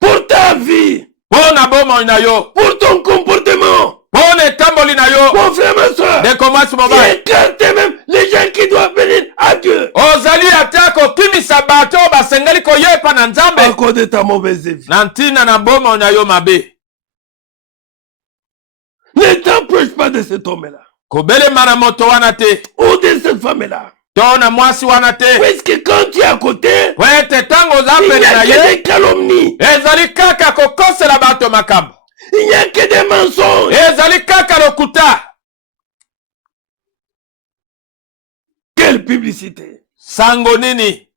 pour ta vie, Pona bomoi na yo. pour ton comportement. Pona etamboli na yo. Mon frère, ma soeur, Ndeko mwasi tu mobali. écartes même les gens qui doivent venir à Dieu Ozali ata kokimisa bato basengeli koyepa na à Nzambe. cause de ta mauvaise vie. Na ntina na bomoi na yo mabe. Ne t'approche pas de cet homme-là Kobelema na moto wana te. ou de cette femme-là. To na mwasi wana te. Puisque quand tu es à côté, Po ete tango oza il n'y pene a na que ye. des calomnies, Ezali kaka kokosela bato makambo. il n'y a que des mensonges. Ezali kaka lokuta. Quelle publicité! Sango nini?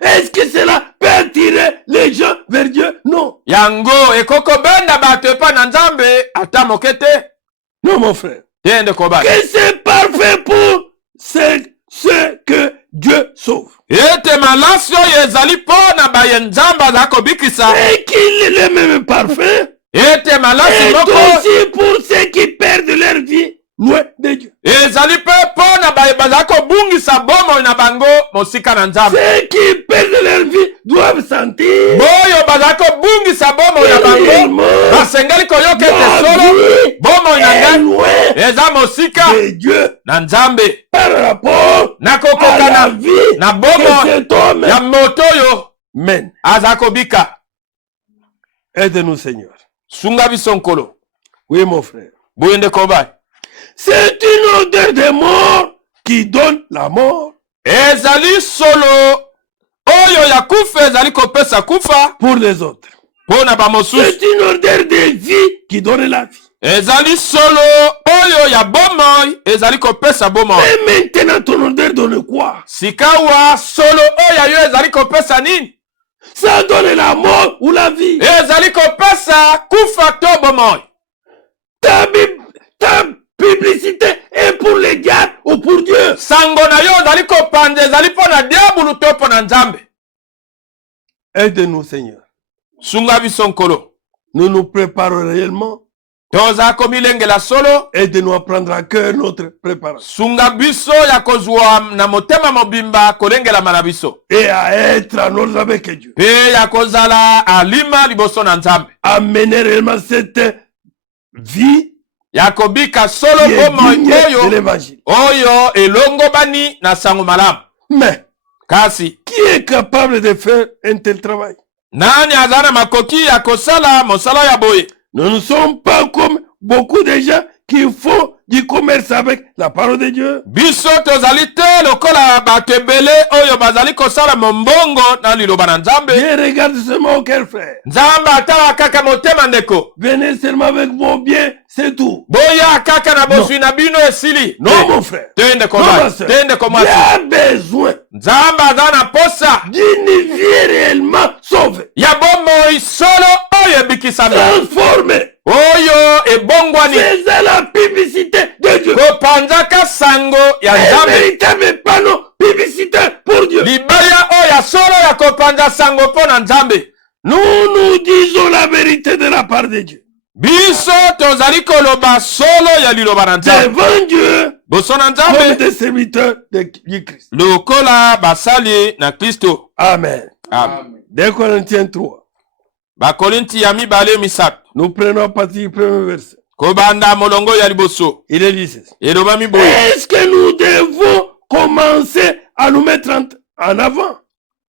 Est-ce que cela peut attirer les gens vers Dieu? Non. Yango ekoko benda bato epa na Nzambe ata moke te. Non, mon frère. Te ndeko basi. Que c'est parfait pour ceux que Dieu sauve. Ete malasi oyo ezali mpo na baye Nzambe aza kobikisa. Et qu'il est même parfait. Ete malasi Et moko aussi pour ceux qui perdent leur vie loin de Dieu. ezali mpe mpo na baye bazali kobungisa bomoi na bango mosika na Nzambe. Ceux qui perdent leur vie doivent sentir Boyo bazali kobungisa bomoi na bango basengeli koyoka ete solo bomoi na est ngai loin eza mosika de Dieu na Nzambe. par rapport Na à la kokokana vie na que bomoi cet homme ya moto oyo mène. aza kobika. Aide-nous, Seigneur. Sunga biso nkolo. Oui, mon frère. Boye ndeko bai. C'est une odeur de mort qui donne la mort Ezali solo oyo ya kufa ezali kopesa kufa pour les autres. mpo na bamosusu. C'est une odeur de vie qui donne la vie. Ezali solo oyo ya bomoi ezali kopesa bomoi. Et maintenant, ton odeur donne quoi? Sikawa solo oyo yo ezali kopesa nini? Ça donne la mort ou la vie. Ezali kopesa kufa to bomoi. Ta publicité est pour les diables ou pour Dieu. Sango na yo ezali kopanda ezali mpo na diabulu to mpo na Nzambe. Aide-nous, Seigneur. Sunga biso nkolo. Nous nous préparons réellement. Toza komilengela solo. Aide-nous à prendre à cœur notre préparation. Sunga biso ya kozwa na motema mobimba kolengela na biso. Et à être en ordre avec Dieu. Pe ya kozala alima liboso na Nzambe. Amener réellement cette vie Ya kobika solo qui est bomoi digne de oyo l'évangile. oyo elongo bani na sango malamu. Mais Kasi qui est capable de faire un tel travail? nani aza na makoki ya kosala mosala ya boye? Nous ne sommes pas comme beaucoup de gens qui font du commerce avec la parole de Dieu. Biso tozali te lokola bato ebele oyo bazali kosala mombongo na liloba na Nzambe. Dieu regarde seulement au cœur, frère. Nzambe atala kaka motema ndeko. Venez seulement avec vos biens, c'est tout. Boya kaka na boswi na bino esili. Non, mon frère. Te ndeko Non, ma basi. soeur. Te ndeko Il y mwasi. a besoin Nzambe aza na posa d'une vie réellement sauvée, ya bomoi solo oyo ebikisami. transformée, Oyo ebongwani. faisant la publicité de Dieu. Kopanzaka sango ya Un Nzambe. véritable panneau publicitaire pour Dieu. Libaya oyo solo ya kopanza sango mpo na Nzambe. Nous disons la vérité de la part de Dieu. Biso tozali koloba solo ya liloba na Nzambe. Devant Dieu, Boso na comme Nzambe des serviteurs du Christ. lokola basali na Kristo. Amen. Amen. 2 Corinthiens 3. Bakorinti ya mibale misato. Nous prenons à partir du premier verset. Kobanda molongo ya liboso. Il est dit ceci. Elobami boye. Est-ce que nous devons commencer à nous mettre en avant?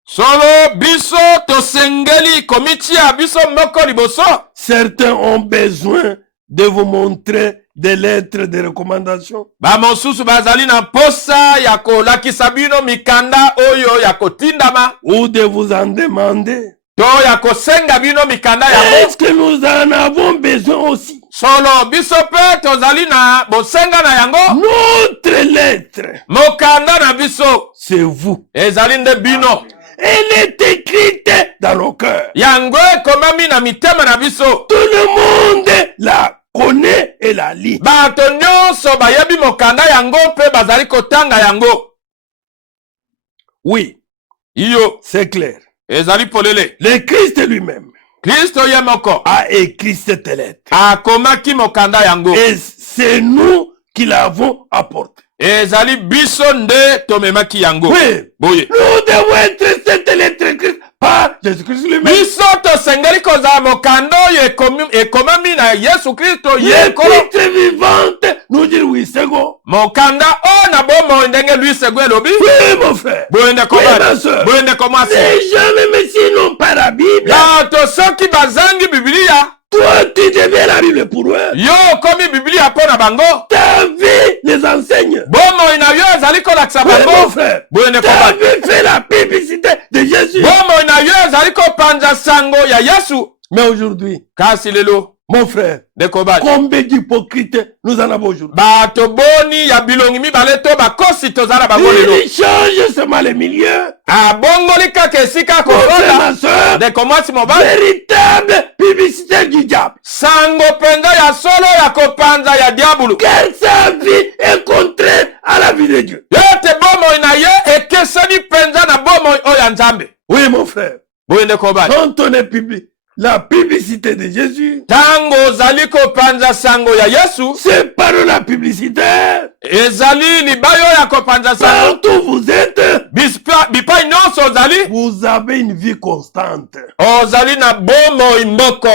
Solo biso tosengeli komitia biso moko liboso. Certains ont besoin de vous montrer des lettres de recommandation. bamosusu bazali na posa ya kolakisa bino mikanda oyo ya kotindama Ou de vous en demander. to ya kosenga bino mikanda yango. Est-ce que nous en avons besoin aussi? Solo biso pe tozali na bosenga na yango. Notre lettre, Mokanda na biso c'est vous. ezali nde bino. Elle est écrite dans nos cœurs. Yango ekomami na mitema na biso. Tout le monde la connaît et la lit. Bato nyonso bayebi mokanda yango pe bazali kotanga yango. Oui, Iyo c'est clair. ezali polele. Le Christ lui-même Kristo ye moko a écrit cette lettre. akomaki mokanda yango. Et c'est nous qui l'avons apporté. Ezali biso nde tomemaki yango. Oui, Boye. nous devons être cette lettre écrite par Jésus-Christ lui-même. Biso tosengeli kozala mokanda oyo ekomami na Yesu Kristo ye kolo. L'épître vivante nous dit oui, c'est bon. Mokanda o na bomoi ndenge lui sego elobi. Oui, mon frère. Boye ndeko Oui, ma bana. soeur. Boye ndeko mwasi. Les gens, même s'ils n'ont pas la Bible, Bato soki bazangi Biblia, toi, tu deviens la Bible pour eux. yo komi Biblia po na bango. Ta vie les enseigne. Bomoi na yo ezali kolakisa Oui, mon bango. frère. Boye ndeko Ta bana. vie fait la publicité de Jésus. Bomoi na yo ezali kopanza sango ya Yesu. Mais aujourd'hui, Kasi lelo mon frère, ndeko bana. combien d'hypocrites nous en avons aujourd'hui? Bato boni ya bilongi mibale to bakosi tozala bango lelo. Il change seulement les milieux. Abongoli kaka esika Mon frère, kokola. ma soeur, Ndeko mwasi mobali. véritable publicité du diable. Sango penza ya solo ya kopanza ya diabulu. Car sa vie est contraire à la vie de Dieu. Yote bomoi na ye ekeseni penza na bomoi oyo ya Nzambe. Oui, mon frère. Boye ndeko bana. Quand on est public, la publicité de Jésus, Tango ozali kopanza sango ya Yesu, c'est par la publicité. ezali libayo ya kopanza sango. Partout vous êtes, Bipai nyonso ozali, vous avez une vie constante. ozali na bomoi moko.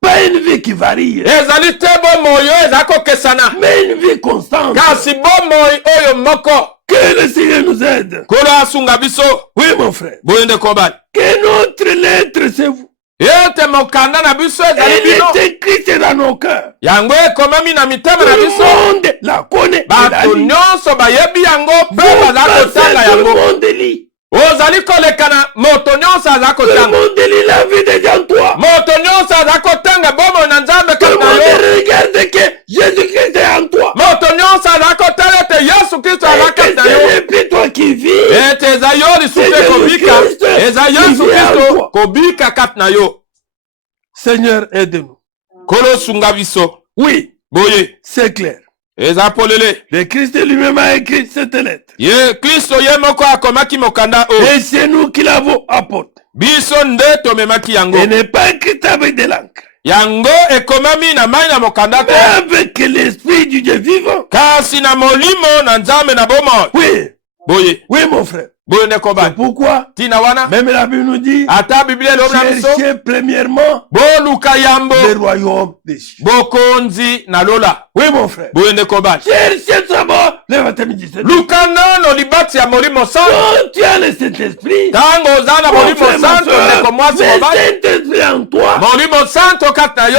Pas une vie qui varie, Ezali te bomoi oyo eza kokesana. mais une vie constante. Kasi bomoi oyo moko. Que le Seigneur nous aide. Kolo asunga biso. Oui, mon frère. Boye ndeko bana. Que notre lettre, c'est vous. Ete mokanda na biso ezali Elle bino. est écrite dans nos cœurs. Yango ekomami na mitema Tout na le biso. monde la connaît et la Bato lit. nyonso bayebi yango Vous pe baza passez, kotanga tout le yango. monde lit. Ozali kolekana moto nyonso aza Tout le kotanga. monde lit la vie de Jean toi. Moto nyonso aza kotanga bomoi na Nzambe Tout le kati na yo. monde regarde que Jésus-Christ est en toi. Moto nyonso aza kotala ete Yesu Kristo aza Et que kati na ce yo. n'est plus toi qui vis. Ete eza yo lisusu C'est ekobika. Jésus-Christ Eza qui Yesu vit en Kristo toi. kobika kati na yo. Seigneur, aide-nous. Kolo sunga biso. Oui, Boye. c'est clair. Eza polele. Le Christ lui-même a écrit cette lettre. Ye Kristo ye moko akomaki mokanda o. Et c'est nous qui l'avons apporté. Biso nde tomemaki yango. Elle n'est pas écrite avec de l'encre, Yango ekomami na mai na mokanda te. mais avec l'esprit du Dieu vivant. Kasi na molimo na Nzambe na bomoi. Oui, Boye. oui, mon frère. Boye ndeko C'est bana. pourquoi Tina wana. même la Bible nous dit Ata Biblia elobi na biso. cherchez premièrement Boluka yambo. le royaume des cieux. Bokonzi na lola. Oui, mon frère. Boye ndeko bana. Cherchez d'abord le baptême du Saint-Esprit. Luka nano libati ya molimo santo. Quand tu as le Saint-Esprit, Tango oza na mon molimo frère, ma santo soeur, ndeko mwasi le mobali. Saint-Esprit en toi Molimo santo kati na yo.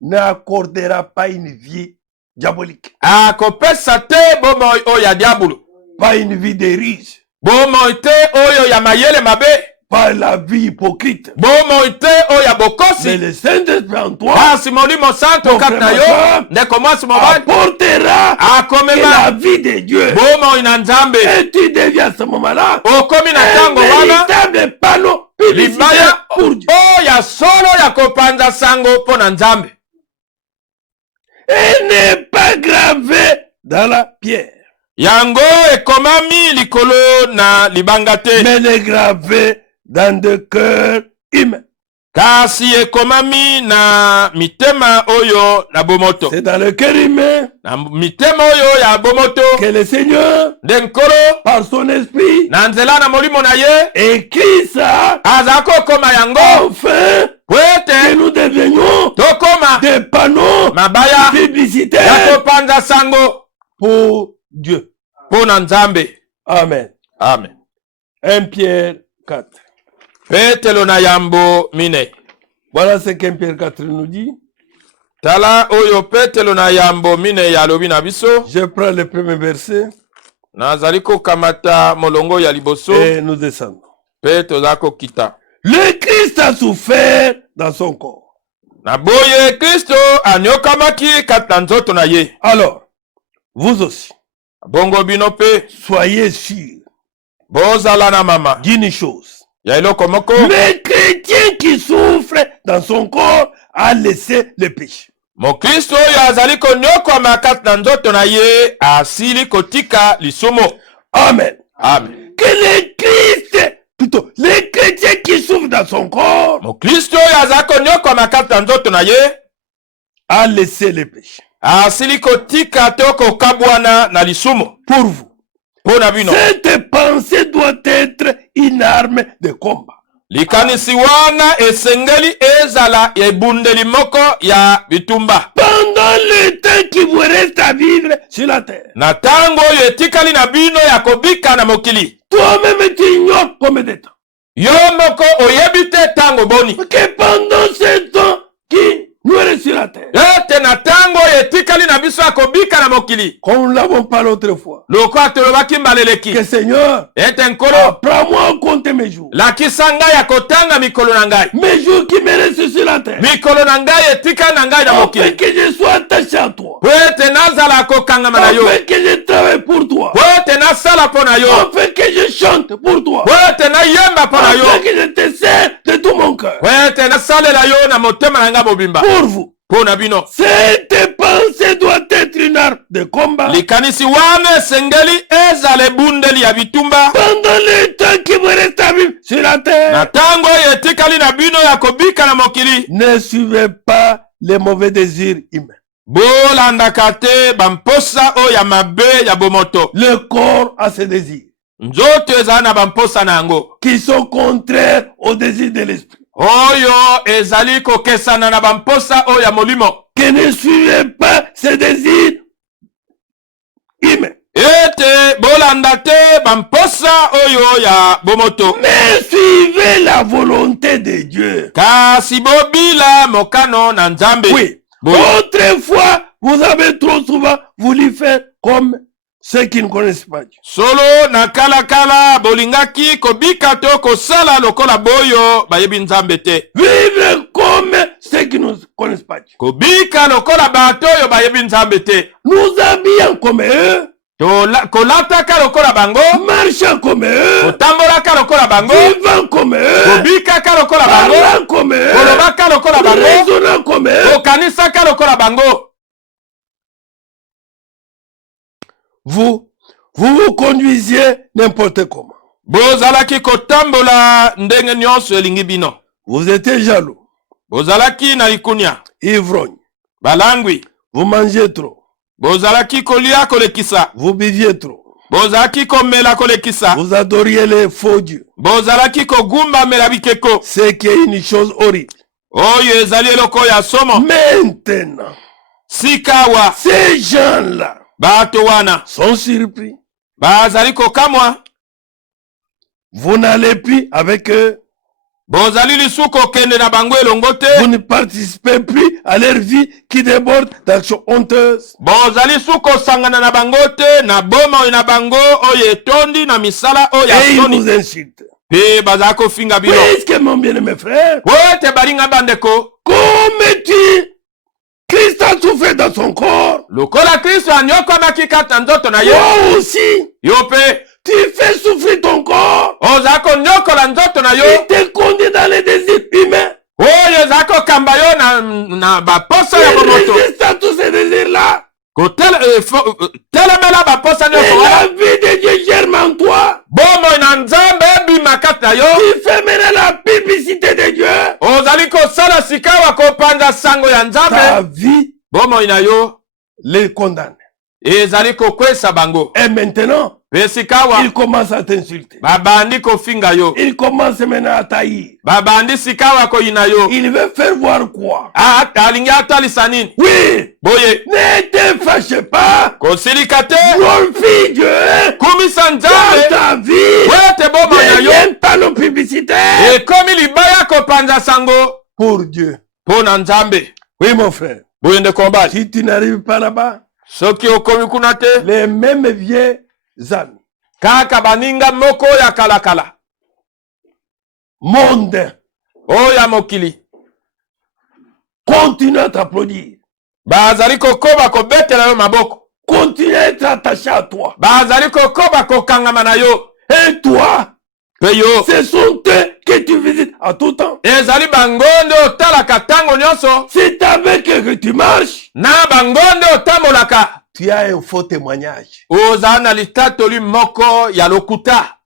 n'accordera pas une vie diabolique, Akopesa te bomoi oyo ya diabulu. pas une vie de riche, Bomoi te oyo ya mayele mabe. pas la vie hypocrite. Bomoi te oyo ya Mais bokosi. le Saint-Esprit en toi Kasi molimo santo Mon kati na frère, yo. ma soeur, Ndeko mwasi mobali. apportera que Akomema la vie de Dieu. bomoi na Nzambe. Et tu deviens à ce moment-là Okomi na un tango wana. véritable panneau publicitaire Libaya pour Dieu. oyo ya solo ya kopanza sango mpo na Nzambe. Et n'est pas gravé dans la pierre, Yango ekomami likolo na libanga te. mais est gravé dans des cœurs humains. Kasi ekomami na mitema oyo na bomoto. C'est dans le cœur humain Na mitema oyo ya bomoto. que le Seigneur, Nde nkolo par son esprit, na nzela na molimo na ye. écrit ça Aza kokoma yango. afin Po que ete nous devenions tokoma des panneaux mabaya ya publicitaires kopanza sango pour Dieu. mpo na Nzambe. Amen. Amen. 1 Pierre 4. Petelo na yambo mine. Voilà ce qu'un Pierre 4 nous dit. Tala oyo Petelo na yambo mine ya lobi na biso. Je prends le premier verset. Nazaliko kamata molongo ya liboso. Et nous descendons. Petozako kita. Le Christ a souffert dans son corps. Na boye Kristo anyokamaki kata nzoto na ye. Alors, vous aussi, Bongo binope. soyez sûrs Bozala na mama. d'une chose. Ya iloko moko. Le chrétien qui souffre dans son corps a laissé le péché. Mo Kristo oyo azali konyokwama kati na nzoto na ye asili kotika lisumu. Amen. Amen. Que le Christ, plutôt, le chrétien qui souffre dans son corps Mo Kristo oyo azali konyokwama kati na nzoto na ye a laissé le péché. asili kotika to kokabwana na lisumu. Pour vous, Pona bino. cette pensée doit être une arme de combat. Likanisi wana esengeli ezala ebundeli moko ya bitumba. Pendant le temps qui vous reste à vivre sur la terre. Na tango oyo etikali na bino ya kobika na mokili. Toi-même, tu ignores combien de temps. Yo moko oyebi te tango boni. Que pendant ce temps qui nous reste sur la terre. Ete na tango oyo etikali na biso ya kobika na mokili. Comme nous l'avons parlé autrefois. Loko atolobaki mbaleleki. Que Seigneur, Ete nkolo. apprends-moi à compter mes jours. Lakisa ngai ya kotanga mikolo na ngai. Mes jours qui me restent sur la terre. Mikolo na ngai etikali na ngai na Afin mokili. que je sois attaché à toi. Po ete nazala kokangama na yo. Afin que je travaille pour toi. Po ete nasala po na yo. Afin que je chante pour toi. Po ete nayemba po na yo. Afin que je te sers de tout mon cœur. Po ete nasalela yo na motema na ngai mobimba. Pour vous. Pona bino. Cette pensée doit être une arme de combat. Likanisi wana esengeli ezala ebundeli ya bitumba. Pendant le temps qui vous reste à vivre sur la terre. Na tango oyo etikali na bino ya kobika na mokili. Ne suivez pas les mauvais désirs humains. Bolandaka te bamposa oyo ya mabe ya bomoto. Le corps a ses désirs Nzoto ezala na bamposa na yango. qui sont contraires aux désirs de l'esprit. Oyo ezali kokesana na bamposa oyo ya molimo. Que ne suivez pas ces désirs humains. Ete bolanda te bamposa oyo ya bomoto. Mais suivez la volonté de Dieu. Kasi bobila mokano na Nzambe. Oui. Bon. Autrefois, vous avez trop souvent voulu faire comme ceux qui ne connaissent pas Dieu. Solo na kala kala bolingaki kobika to kosala lokola boyo bayebi Nzambe te. Vivre comme ceux qui ne connaissent pas Dieu. Kobika lokola bato oyo bayebi Nzambe te. Nous habillons comme eux. Kolataka lokola bango. Marchant comme eux. Kotambolaka lokola bango. Vivant comme eux. Kobikaka lokola bango. Parlant comme eux. Kolobaka lokola bango. Raisonnant comme eux. Kokanisaka lokola bango. Vous vous conduisiez n'importe comment. Bozalaki kotambola ndenge nyonso elingi bino. Vous étiez jaloux, Bozalaki na likunya. ivrogne, Balangwi. vous mangez trop, Bozalaki kolia kolekisa. vous buviez trop, Bozalaki komela kolekisa. vous adoriez les faux dieux. Bozalaki kogumba mela bikeko. C'est qui est une chose horrible. Oyo ezali eloko ya somo. Maintenant, Sikawa. ces gens-là Bato wana. sont surpris. Bazali kokamwa. Vous n'allez plus avec eux. Bozali lisuko kende na bango elongo te. Vous ne participez plus à leur vie qui déborde d'actions honteuses. Bozali suko sangana na bango te na boma na bango oyo etondi na misala oyo Et ils asoni. vous insultent. Pe bazali kofinga bino. Puisque mon bien-aimé frère, Wote balinga bandeko. comme tu, Christ a souffert dans son corps, Lokola Kristo anyokwamaki kata nzoto na ye. toi aussi, Yo pe. tu fais souffrir ton corps. Ozali konyokola nzoto na yo. Il te conduit dans les désirs humains. Oyo ezali kokamba yo na baposa ya Il bomoto. résiste à tous ces désirs-là. Telemela baposa Et nyonso la wana. vie de Dieu germe en toi. Bomoi na Nzambe ebima kati na yo. Tu fais maintenant la publicité de Dieu. Ozali kosala sikawa kopanza sango ya Ta Nzambe. vie Bomoi na yo les condamne. ezali kokwesa bango. Et maintenant, Pe sikawa il commence à t'insulter. babandi kofinga yo. Il commence maintenant à taillir. Babandi sikawa koyina yo. Il veut faire voir quoi? Alingi atalisa nini? Oui, Boye ne te fâche pas. kosilika te. Glorifie Dieu. Kumisa Dans Nzambe. ta vie, Wete bomoi na yo. deviens pas nos publicitaires Ekomi libaya kopanza sango pour Dieu. mpo na Nzambe. Oui, mon frère. boyende kombali. Si tu n'arrives pas là-bas, Soki okomi kuna te, les mêmes vieux amis, kaka baninga moko ya kalakala. mondains, Oya mokili. continue à t'applaudir. Bazali kokoba kobetela yo maboko. Continue à être attaché à toi. Bazali kokoba kokangama na yo. Et toi, Pe yo. ce sont eux que tu visites à tout temps. Ezali bangondo otalaka tango nyonso. C'est avec eux que tu marches. Na bangondo otambolaka. Tu as un faux témoignage. Oza na litatoli moko ya lokuta.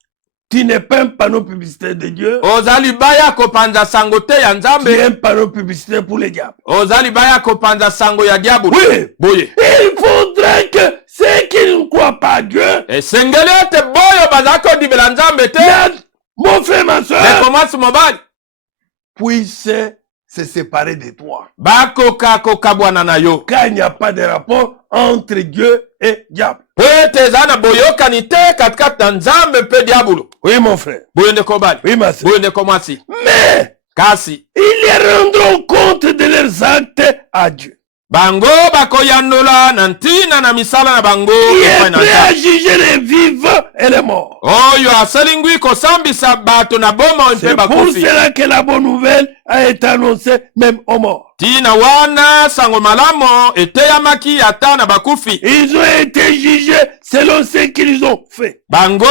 Tu n'es pas un panneau publicitaire de Dieu. Ozali baya kopanza sango te ya Tu es nzambe. un panneau publicitaire pour les diables. Ozali baya kopanza sango ya diabolo. Oui. Boye. Il faudrait que ceux qui ne croient pas à Dieu, Esengeli ete boyo bazali kodibela nzambe te. mon frère, ma soeur, Nekomasi mobali. puissent se séparer de toi. Bakoka kokabwana na yo. Car il n'y a pas de rapport entre Dieu et diable. Po ete eza na boyokani te katikati na nzambe mpe diabolo. Oui, mon frère. Boye ndeko bali. Oui, ma soeur. Boye ndeko mwasi. Mais Kasi ils rendront compte de leurs actes à Dieu. bango bakoyandola na ntina na misala na bango Il est epai na prêt à nzambe. juger les vivants et les morts. Oyo asalingwi kosambisa bato na bomoi mpe C'est pour bakufi. cela que la bonne nouvelle a été annoncée même aux morts. Tina wana sango malamo eteyamaki ata na bakufi. Ils ont été jugés selon ce qu'ils ont fait. Bango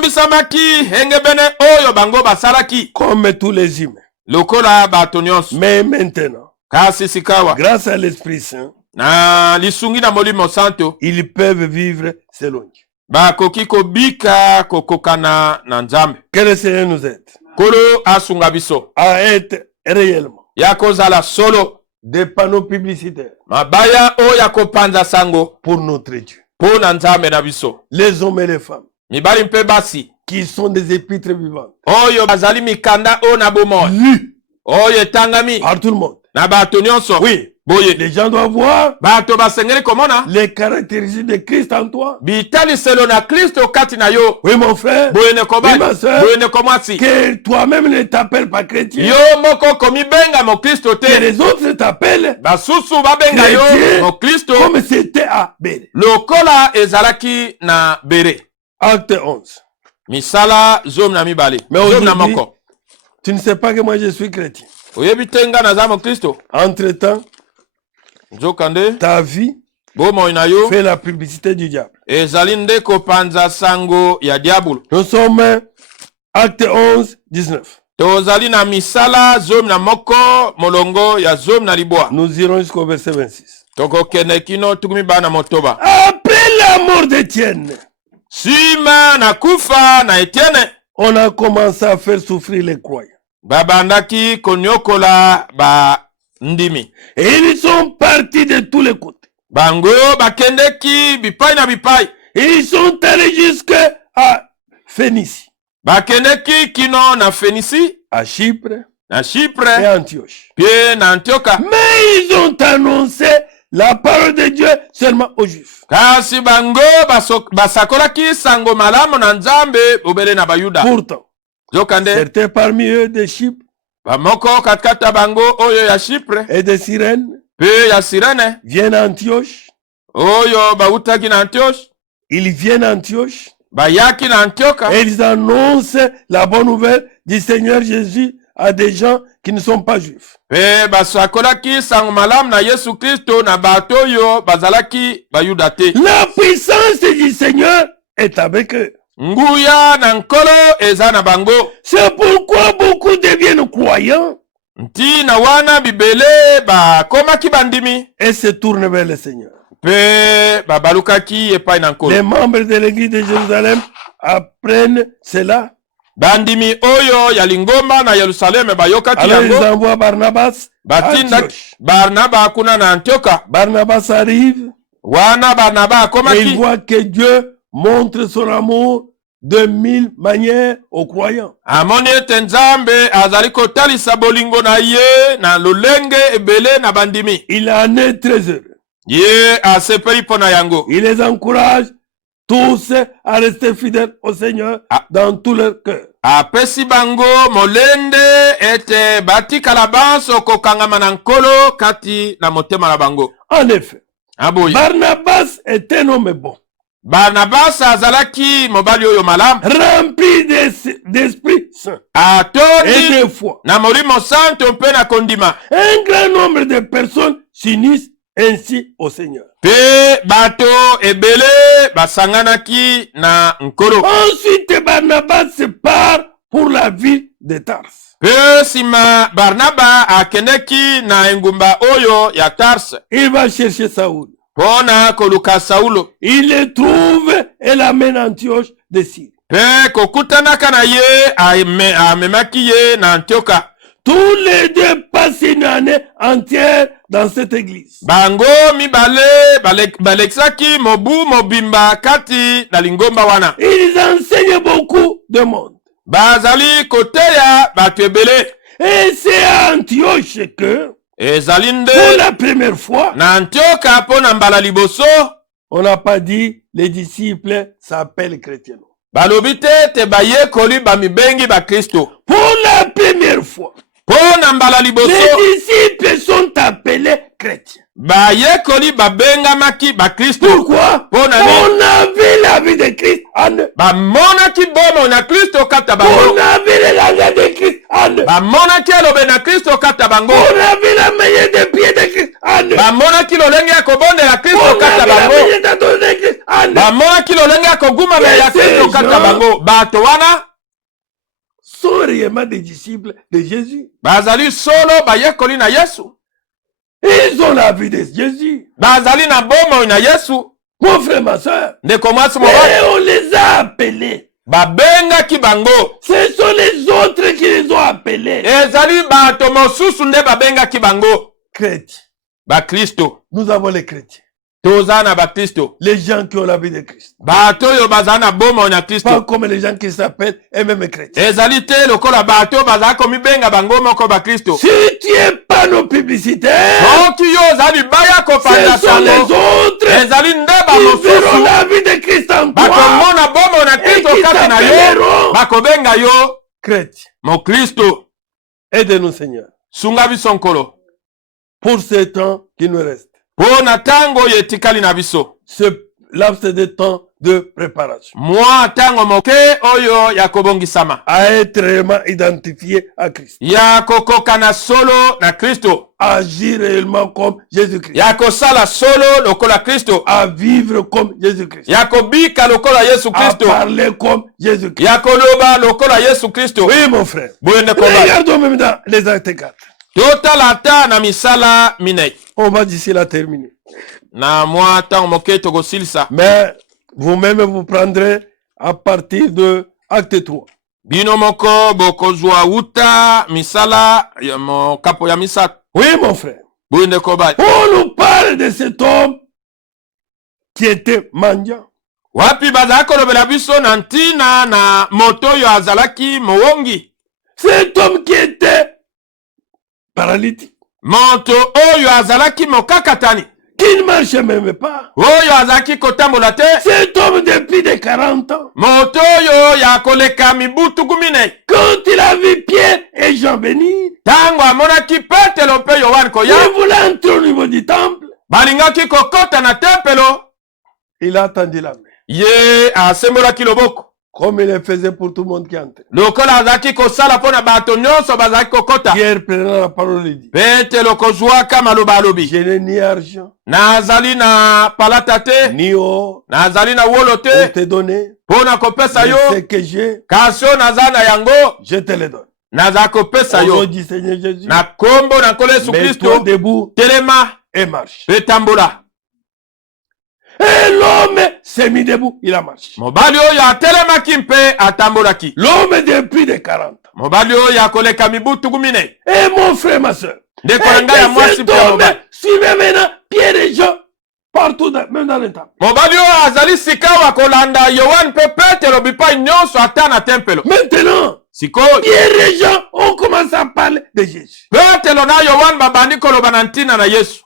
basambisamaki henge bene oyo bango basalaki. Comme tous les humains. Lokola bato nyonso. Mais maintenant, Kasi sikawa. grâce à l'Esprit Saint, Na lisungi na molimo santo. ils peuvent vivre selon Dieu. Bakoki kobika kokokana na nzambe. Que le Seigneur nous aide Kolo asunga biso. à être réellement Ya kozala solo. des panneaux publicitaires Mabaya oya kopanza sango. pour notre Dieu. Po na nzambe na biso. Les hommes et les femmes Mibali mpe basi. qui sont des épîtres vivantes, Oyo bazali mikanda o na bomoi. lus Oyo etangami. par tout le monde. Na bato nyonso. Oui, Boye. les gens doivent voir Bato basengeli komona. les caractéristiques de Christ en toi. Bitaliselo na Kristo kati na yo. Oui, mon frère, Boye ne oui, kobali. ma soeur, Boye ne komwasi. que toi-même ne t'appelles pas chrétien, Yo moko komi benga mo Kristo que te. les autres t'appellent Basusu babenga yo chrétien mo Kristo. comme c'était à Bélé. Lokola ezalaki na bere. Acte 11. Misala zom na mibale. Mais Zom na aujourd'hui, moko. tu ne sais pas que moi je suis chrétien. Oyebi te nga naza mo Kristo. Entre-temps, Nzokande. ta vie Bomoi na yo. fait la publicité du diable. Ezali nde kopanza sango ya diabolo. Nous sommes acte 11, 19. Tozali na misala zom na moko molongo ya zom na libwa. Nous irons jusqu'au verset 26. Tokokende kino tukumi bana motoba. Après la mort d'Étienne, Sima na kufa na Etienne. on a commencé à faire souffrir les croyants. Babandaki konyokola ba ndimi. Et ils sont partis de tous les côtés. Bango bakendeki bipai na bipai. Ils sont allés jusqu'à Phénicie, Bakendeki kino na Phénicie, à Chypre na et Chypre, Antioche. pie na Antioka. Mais ils ont annoncé la parole de Dieu seulement aux Juifs. Kasi bango basakolaki sango malamu na nzambe obele na bayuda. Pourtant, Zokande certains parmi eux de Chypre bamoko katkata bango oyo ya Chypre et de Cyrène pe ya Sirene viennent à Antioche. oyo bautaki na Antioche Ils viennent à Antioche bayaki na Antioka et ils annoncent la bonne nouvelle du Seigneur Jésus à des gens qui ne sont pas juifs. pe basakolaki sango malamu na Yesu Kristo na bato oyo bazalaki bayuda te. La puissance du Seigneur est avec eux. Nguya na nkolo eza na bango. C'est pourquoi beaucoup deviennent croyants Ntina wana bibele bakomaki bandimi et se tournent vers le Seigneur. pe babalukaki epai na nkolo. Les membres de l'église de Jérusalem apprennent cela. Bandimi oyo ya lingomba na Yerusaleme bayokaki Alors ils yango. envoient Barnabas à Batinda Antioche. Barnaba kuna na Antioka. Barnabas arrive Wana Barnaba et il akomaki. voit que Dieu montre son amour de 1000 manières aux croyants. Amoni ete nzambe azali kotalisa bolingo na ye na lolenge ebele na bandimi. Il en est très heureux. Ye asepeli mpo na yango. Il les encourage tous à rester fidèles au Seigneur dans tout leur cœur. apesi bango molende ete batikala banso kokangama na nkolo kati na motema na bango. En effet, Aboyi. Barnabas est un homme bon, Barnabas azalaki mobali oyo malamu, rempli d'Esprit Saint et atondi de foi. na molimo santo mpe na kondima, Un grand nombre de personnes s'unissent ainsi au Seigneur. mpe bato ebele basanganaki na nkolo. Ensuite, Barnabas se part pour la ville de Tars. Mpe nsima Barnaba akendeki na engumba oyo ya Tarse Il va chercher Saoul. mpo na koluka Saulo, Il le trouve et l'amène à Antioche de Syrie. mpe kokutanaka na ye amemaki ye na Antioka. Tous les deux passent une année entière dans cette église. Bango mibale balekisaki mobu mobimba kati na lingomba wana. Ils enseignent beaucoup de monde. Bazali koteya bato ebele. Et c'est à Antioche que, Ezali pour nde la première fois, na Antioka mpo na mbala liboso on n'a pas dit les disciples s'appellent chrétiens. balobi te bayekoli bamibengi bakristo. Pour la première fois, Mpo na mbala liboso les disciples sont appelés chrétiens. bayekoli babengamaki bakristo. Pourquoi? Pour la vie. On a vu la vie de Christ en eux. Bamonaki bomo na Kristo kata bango. On a vu le langage de Christ en eux. Bamonaki elobe na Kristo kata bango. On a vu la manière de pied de Christ en eux. Bamonaki lolenge ya kobondela Kristo On a kata vu la bango. manière d'adorer de Christ en eux. Bamonaki lolenge ya kogumama ya Kristo kata bango. Bato wana Sont réellement des disciples de Jésus. bazali solo bayekoli na Yesu. Ils ont la vie de Jésus. Bazali na bomo na Yesu. Mon frère, ma soeur. Ndeko mwasi Et mobali. on les a appelés. Babengaki bango. Ce sont les autres qui les ont appelés. Ezali bato mosusu nde babengaki bango. Chrétiens. Bakristo. Nous avons les chrétiens. Toza na bakristo. Les gens qui ont la vie de Christ. Bato yo bazali na bomo na Pas Kristo. comme les gens qui s'appellent eux-mêmes chrétiens. Ezali te lokola bato bazali komibenga bango moko bakristo. Si tu es pas nos publicitaires, Soki yo ozali baya ce kopanda sont les sango. autres Ezali nde qui verront bamosusu la vie de Christ en toi bakomona bomo na Kristo et qui kati na yo. s'appelleront Bakobenga yo chrétiens. mokristo. Aide-nous, Seigneur, Sunga biso nkolo. pour ce temps qui nous reste. Mpo na ntango oyo etikali na biso. Ce laps de temps de préparation. Mwa ntango moke oyo ya kobongisama. À être réellement identifié à Christ. Ya kokoka na solo na Kristo. Agir réellement comme Jésus-Christ. Ya kosala solo lokola Kristo. À vivre comme Jésus-Christ. Ya kobika lokola Yesu À Kristo. parler comme Jésus-Christ. Ya koloba lokola Yesu Kristo. Oui, mon frère. Boyende kobala. Regardons même dans les actes 4. Totala ata na misala minei. On va d'ici là terminer. Na mwa ntango moke tokosilisa. Mais vous-même vous prendrez à partir de acte 3. Bino moko bokozwa uta misala ya mokapo ya misato. Oui, mon frère. Boyende kobala. On nous parle de cet homme qui était mendiant. Wapi bazalaki kolobela biso na ntina na moto oyo azalaki mowongi. Cet homme qui était paralytique. Moto oyo azalaki mokakatani. Qui ne marchait même pas. Oyo azalaki kotambola te. Cet homme de plus de 40 ans. Moto oyo ya koleka mibutu minei. Quand il a vu Pierre et Jean venir, Tango amonaki Petelo mpe Yohane koya. il voulait entrer au niveau du temple. Balingaki kokota na tempelo. Il a tendu la main. Ye asembolaki loboko. Comme il le faisait pour tout le monde qui entrait. Lokola azalaki kosala mpo na bato nyonso bazalaki kokota. Pierre prenant la parole et dit, Petelo kozwaka maloba alobi. je n'ai ni argent, Nazali na palata te. ni or Nazali na wolo pour te. te donner. Mpo na kopesa Mais yo. ce que j'ai, Kasi oyo naza na yango. je te le donne. Naza kopesa Au yo. nom du Seigneur Jésus, Na kombo na nkolo Yesu mets-toi Kristo. debout Telema et marche. mpe tambola. Et l'homme s'est mis debout, il a marché. Mobali oyo atelemaki mpe atambolaki. L'homme de plus de 40 ans. Mobali oyo akoleka mibutu minei. Et mon frère, ma soeur, Ndeko na ngai ya mwasi cet mpe ya homme mobali. suivait maintenant Pierre et Jean partout, même dans le temple. Mobali oyo azali sika wa kolanda Yohane mpe Petelo bipai nyonso ata na tempelo. Maintenant, Sikoyo Pierre et Jean ont commencé à parler de Jésus. Petelo na Yohane babandi koloba na ntina na Yesu.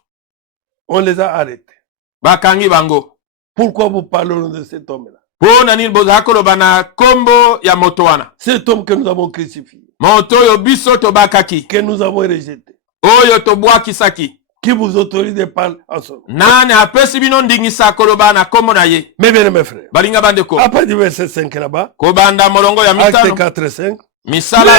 On les a arrêtés. Bakangi bango. Pourquoi vous parlez de cet homme-là? Pona nini bozali koloba na kombo ya moto wana? Cet homme que nous avons crucifié, Moto oyo biso tobakaki, que nous avons rejeté, oyo tobwakisaki. qui vous autorise de parler en son nom. Nani apesi bino ndingisa koloba na kombo na ye? Mes bien mes frères, Balinga bandeko. à partir du verset 5 là-bas, Kobanda molongo ya acte mitano. 4 et 5, Misala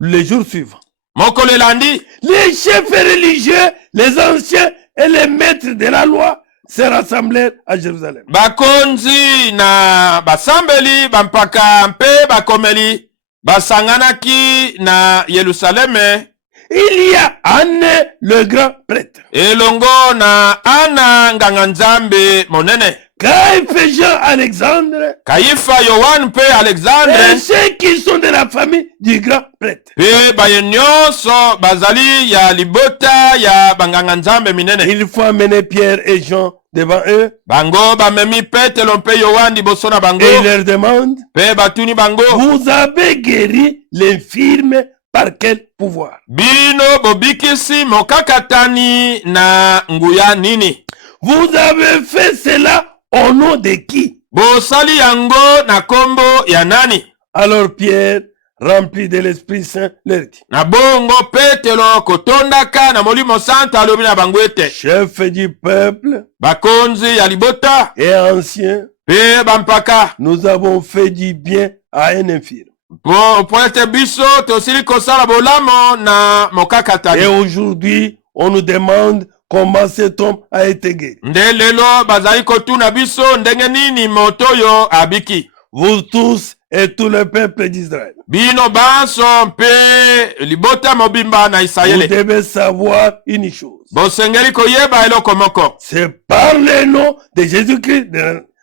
les jours suivants, Mokolo elandi, les chefs religieux, les anciens et les maîtres de la loi se rassemblèrent à Jérusalem. bakonzi na basambeli bampaka mpe bakomeli basanganaki na Yerusaleme Il y a Anne le grand prêtre, elongo na Ana nganga nzambe monene, Caïphe, Jean, Alexandre, Kaifa, Yohane mpe Alexandre et ceux qui sont de la famille du grand prêtre. mpe baye nyonso bazali ya libota ya banganga nzambe minene. Il faut amener Pierre et Jean devant eux Bango bamemi Petelo mpe Yohane liboso na bango et il leur demande, mpe batuni bango, vous avez guéri l'infirme par quel pouvoir? bino bobikisi mokakatani na nguya nini? Vous avez fait cela au nom de qui? Bosali yango na kombo ya nani? Alors Pierre, rempli de l'Esprit Saint, leur dit, Na bongo Petelo kotondaka na molimo santo alobi na bango ete chef du peuple bakonzi ya libota et ancien, mpe bampaka nous avons fait du bien à un infirme. po ete biso tosili kosala bolamo na Et mokakatani. aujourd'hui, on nous demande comment cet homme a été guéri. Nde lelo bazali kotuna biso ndenge nini moto oyo abiki. Vous tous et tout le peuple d'Israël, Bino banso mpe libota mobimba na vous Israele, devez savoir une chose. bosengeli koyeba eloko moko. C'est par le nom de Jésus-Christ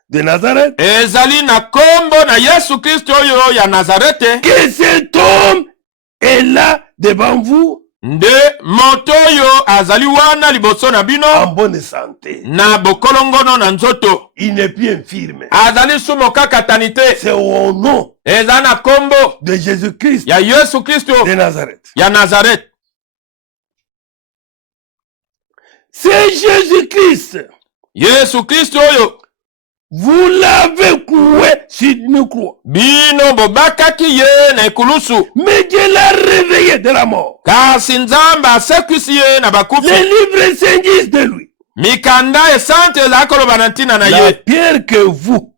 de Nazareth Ezali na kombo na Yesu Kristo oyo ya Nazarete que cet homme est là devant vous nde moto oyo azali wana liboso na bino en bonne santé. na bokolongono na nzoto. Il n'est plus infirme. Azali su mokakatani te, C'est au nom eza na kombo de Jésus-Christ ya Yesu Kristo de Nazareth. ya Nazarete. C'est Jésus-Christ. Yesu Kristo oyo Vous l'avez coué sur une croix. bino bobakaki ye na ekulusu, Mais Dieu l'a réveillé de la mort. kasi Nzambe asekwisi ye na bakufi. Les livres s'indiquent de lui. Mikanda esante ezali koloba na ntina na La ye. pierre que vous,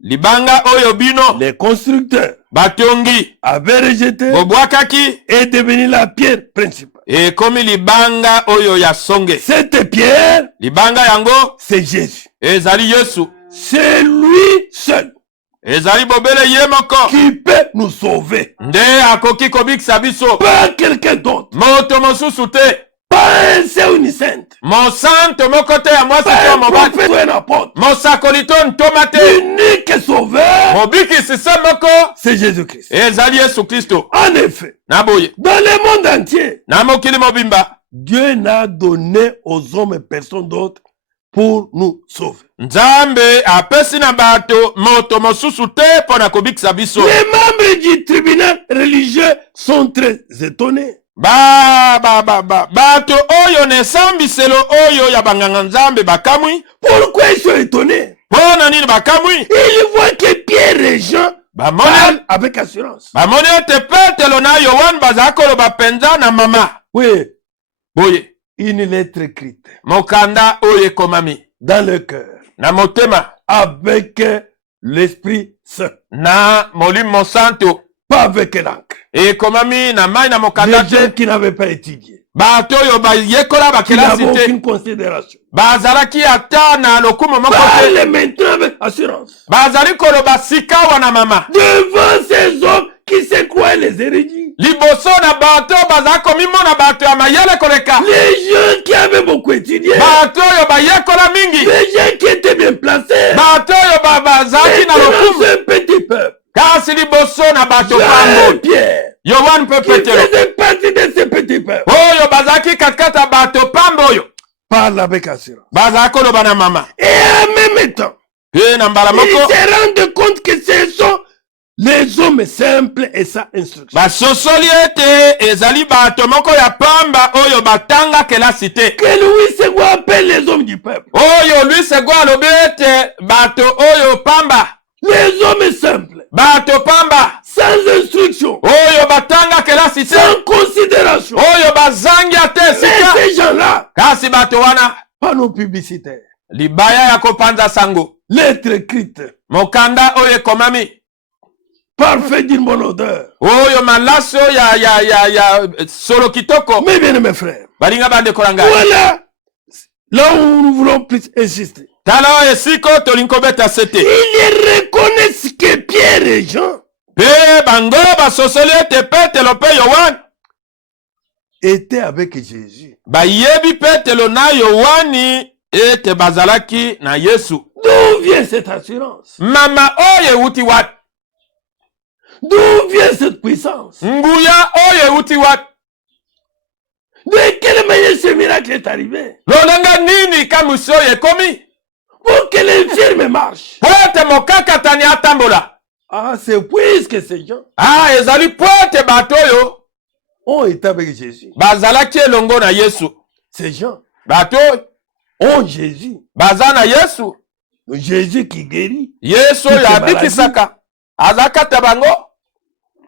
Libanga oyo bino les constructeurs, batongi avez rejetée bobwakaki est devenue la pierre principale. ekomi libanga oyo ya songe. Cette pierre, Libanga yango c'est Jésus. ezali Yesu, C'est lui seul ezali bobele ye moko qui peut nous sauver. nde akoki kobikisa biso, Pas quelqu'un d'autre. moto mosusu te, Pas un seul ni sainte. mosanto moko te ya mwasi Pas to un mobali, prophète ou un apôtre. mosakoli to ntoma te, L'unique sauveur, mobikisi se moko c'est Jésus-Christ. ezali Yesu Kristo. En effet, Na boye dans le monde entier, na mokili mobimba Dieu n'a donné aux hommes et personne d'autre pour nous sauver. Nzambe apesi na bato moto mosusu te mpo na kobikisa biso. Les membres du tribunal religieux sont très étonnés. Bato oyo na esambiselo oyo ya banganga Nzambe bakamwi. Pourquoi ils sont étonnés? Mpo na nini bakamwi? Ils voient que Pierre et Jean parlent avec assurance. Bamoni ete Petelo na Yohane bazala koloba penza na mama. Oui, Boye une lettre écrite mokanda oyo ekomami dans le cœur na motema avec l'Esprit Saint, na molimo santo, pas avec l'encre. ekomami na mai na mokanda Les gens te. qui n'avaient pas étudié, Bato oyo bayekola qui bakelasi n'avaient te, aucune considération, bazalaki ata na lokumu moko te, parlent maintenant avec assurance bazali koloba sika wana mama devant ces hommes qui se croient les érudits. liboso na bato bazali komimona bato ya mayele koleka, Les gens qui avaient beaucoup étudié, bato oyo bayekola mingi, les gens qui étaient bien placés, bato oyo bazalaki na lokumu, un petit peuple. kasi liboso na bato Jean pango et Pierre, Yohane mpe qui Petelo faisaient partie de ce petit peuple, oyo bazalaki katikati ya bato pambo oyo parlent avec assurance. bazali koloba na mama. Et en même temps, Pe na mbala ils moko se rendent compte que ce sont Les hommes simples et sans instruction. basosoli ete ezali bato moko ya pamba oyo batanga kelasi te. Que Louis II appelle les hommes du peuple. Oyo Louis II alobi ete bato oyo pamba. Les hommes simples. Bato pamba. Sans instruction. Oyo batanga kelasi te. Sans considération. Oyo bazangi ate sika. Mais ces gens-là. Kasi bato wana. Panneau publicitaire. Libaya ya kopanza sango. Lettre écrite. Mokanda oyo ekomami. Parfait d'une bonne odeur. Oyo malaso ya solo kitoko. Mais bien mes frères. Balinga bande kolanga. Voilà. Là où nous voulons plus insister. Tala esiko tolinko beta sete. Ils reconnaissent que Pierre et Jean. Pe bango basosoli ete Petelo pe Yohane. Étaient avec Jésus. Bayebi Petelo na Yohani ete bazalaki na Yesu. D'où vient cette assurance? Mama oye uti wat. D'où vient cette puissance? Nguya oye uti wat. De quelle manière ce miracle est arrivé? Lolanga nini kamuso ye komi. Pour que l'infirme marche. Poete mokaka tani atambola. Ah, c'est puisque ces gens Ah, ezali poete batoyo. ont été avec Jésus. Bazalaki elongo na Yesu. Ces gens Bato ont Jésus. bazana Yesu. Jésus qui guérit. Yesu Toute ya maladie. bikisaka. Azakata bango.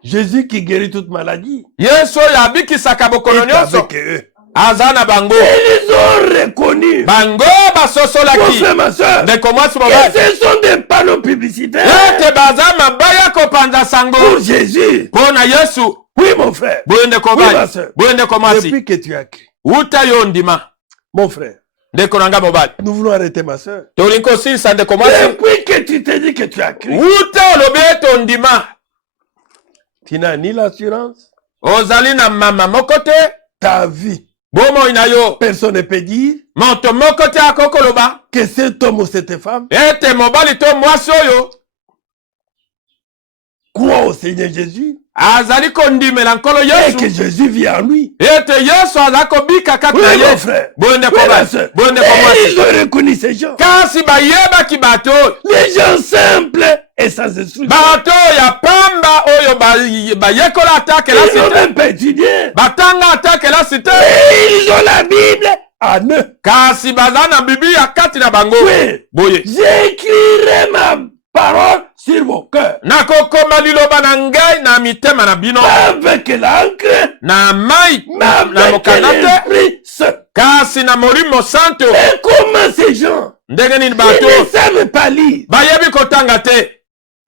Jésus qui guérit toute maladie. Yesu ya bikisaka bokono Est nyonso. avec eux. Azana bango. Ils ont reconnu. Bango Mon basosolaki. frère, ma soeur. Ndeko mwasi Que mobali. ce sont des panneaux publicitaires. Ete baza mabaya kopanza sango. Pour Jésus. Pona Yesu. Oui, mon frère. Boye ndeko Oui, ma mobali. soeur. Boye ndeko mwasi. Depuis que tu as crié. Uta yo ndima. Mon frère. Ndeko nanga mobali. Nous voulons arrêter, ma soeur. Tolinko silisa ndeko mwasi. Depuis que tu t'es dit que tu as crié. Uta olobi ete ondima. Tu n'as ni l'assurance. Ozali na mama moko te. Ta vie. Bomoi na yo. Personne ne peut dire Moto moko te akokoloba. que cet homme ou cette femme Ete mobali to mwasi oyo. croit au Seigneur Jésus Azali kondimela nkolo et Yesu. que Jésus vit en lui. Ete Yesu azako bika kati Oui, na mon ye. frère. Boye ndeko Oui, ma mwasi. soeur. Boye ndeko Et mwasi. ils ont reconnu ces gens. Kasi bayebaki bato. Les gens simples et sans instruction. Bato ya pamba oyo bayekola ata Ils n'ont kelasi te. même pas étudié. Batanga ata kelasi te. Et ils ont la Bible en eux. Kasi baza na Biblia kati na bango. Oui. Boye. J'écrirai ma parole sur vos cœurs. Nakokoma liloba na ngai na mitema na bino. Avec l'encre, Na mai mais na avec mokanda te. l'Esprit Saint. Kasi na molimo santo. Et comment ces gens, Ndenge nini ils bato. ne savent pas lire. Bayebi kotanga te.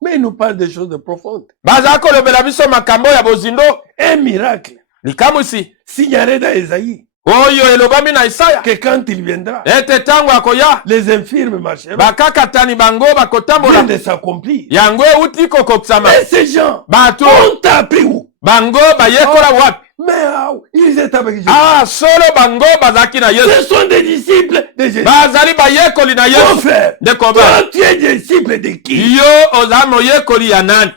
Mais ils nous parlent des choses de profondes. Baza kolobela biso makambo ya bozindo. Un miracle Likamwisi. signalé dans Esaïe Oyo elobami na Isaya. que quand il viendra, Ete tango akoya. les infirmes marcheront. Bakakatani bango Vient bakotambola. de s'accomplir. Yango euti kokokisama. Mais ces gens Bato. ont appris où? Bango bayekola wapi. Mais ils étaient avec Jésus. Ah, solo bango bazaki na Ce Yesu. sont des disciples de Jésus. Bazali bayekoli na Mon Yesu. frère, Ndeko toi ba. tu es disciple de qui? Yo oza moyekoli ya nani?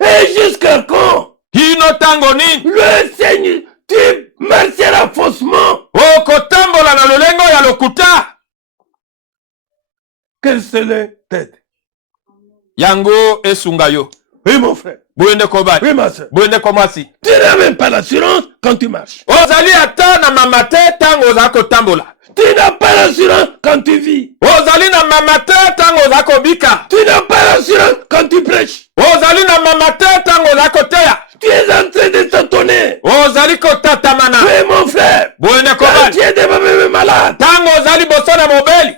Et jusqu'à quand Hino tango nini? le Seigneur, tu marcheras faussement? Okotambola na lolengo ya lokuta. Quelle seule tête? Yango esunga yo. Oui, mon frère. Boye ndeko ba. Oui, ma soeur. Boye ndeko mwasi. Tu n'as même pas l'assurance quand tu marches. Ozali ata na mama te tango oza kotambola. Tu n'as pas l'assurance quand tu vis. Ozali na mama te tango oza kobika. Tu n'as pas l'assurance quand tu prêches. Ozali na mama te tango oza koteya. Tu es en train de t'étonner. Ozali kotatamana. Oui, mon frère. Boye ndeko Quand ba. tu es devant même malade, Tango ozali boso na mobeli.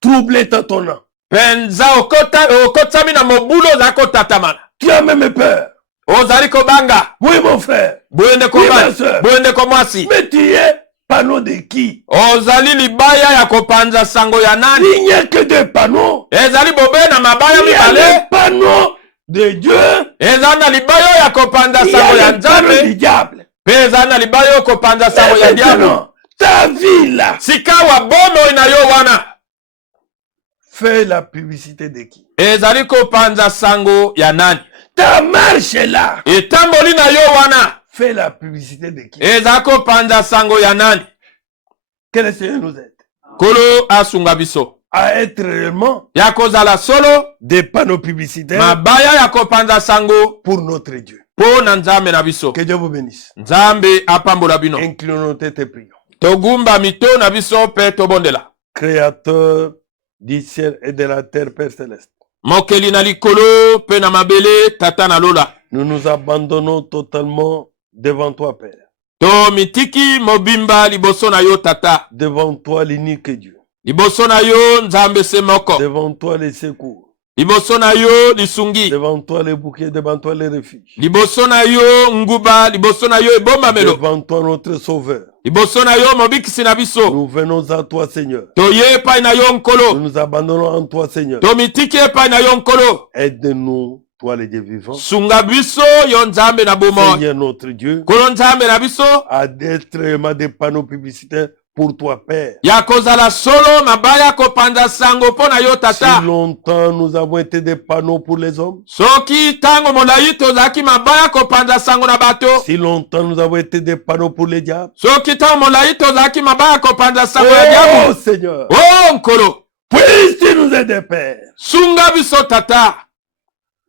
troublé t'étonnant. Penza okotami na mobulu oza kotatamana. Tu as même peur. Ozali kobanga. Oui, mon frère. Boye ndeko Oui, ba. ma soeur. Boye ndeko mwasi. Mais tu es panneau de qui? Ozali libaya ya kopanza sango ya nani? Il n'y a que des panneaux. Ezali bobe na mabaya Il y a les mibale. panneaux de Dieu. Ezali na libaya ya kopanza Il y sango ya a les panneaux du nzambe. diable. Pe ezali na libaya ya kopanza sango Et ya diabo. maintenant, ta vie là, Sikawa bomo na yo wana. fais la publicité de qui? Ezali kopanza sango ya nani? Ta marche là, Etamboli na yo wana. fais la publicité de qui? Ezali kopanza sango ya nani? Que le Seigneur nous aide. Kolo asunga biso. à être réellement ya kozala solo des panneaux publicitaires mabaya ya kopanza sango pour notre Dieu. mpo na nzambe na biso. Que Dieu vous bénisse. Nzambe apambola bino. Inclinons nos têtes et prions. Togumba mito na biso mpe tobondela. Créateur du ciel et de la terre, Père céleste. Mokeli na likolo mpe na mabele tata na lola. Nous nous abandonnons totalement devant toi, Père. To mitiki mobimba liboso na yo tata. Devant toi, l'unique Dieu. Liboso na yo nzambe se moko. Devant toi, les secours. Liboso na yo lisungi. Devant toi, les bouquets. Devant toi, les refuges. Liboso na yo nguba. Liboso na yo ebombamelo. Devant toi, notre Sauveur. Liboso na yo mobikisi na biso. Nous venons à toi, Seigneur. Toye epai na yo nkolo. Nous nous abandonnons en toi, Seigneur. To mitiki epai na yo nkolo. Aide-nous, toi, les dieux vivants. Sunga biso yo nzambe na bomoi. Seigneur notre Dieu, Kolo nzambe na biso. à d'être vraiment des panneaux publicitaires pour toi, Père. Ya kozala solo mabaya kopanza sango mpo na yo tata. Si longtemps nous avons été des panneaux pour les hommes, Soki tango molai tozalaki mabaya kopanza sango na bato. si longtemps nous avons été des panneaux pour les diables, Soki tango molai tozalaki mabaya kopanza sango ya diabo. oh Seigneur, Oh nkolo. puisses-tu nous aider, Père. Sunga biso tata.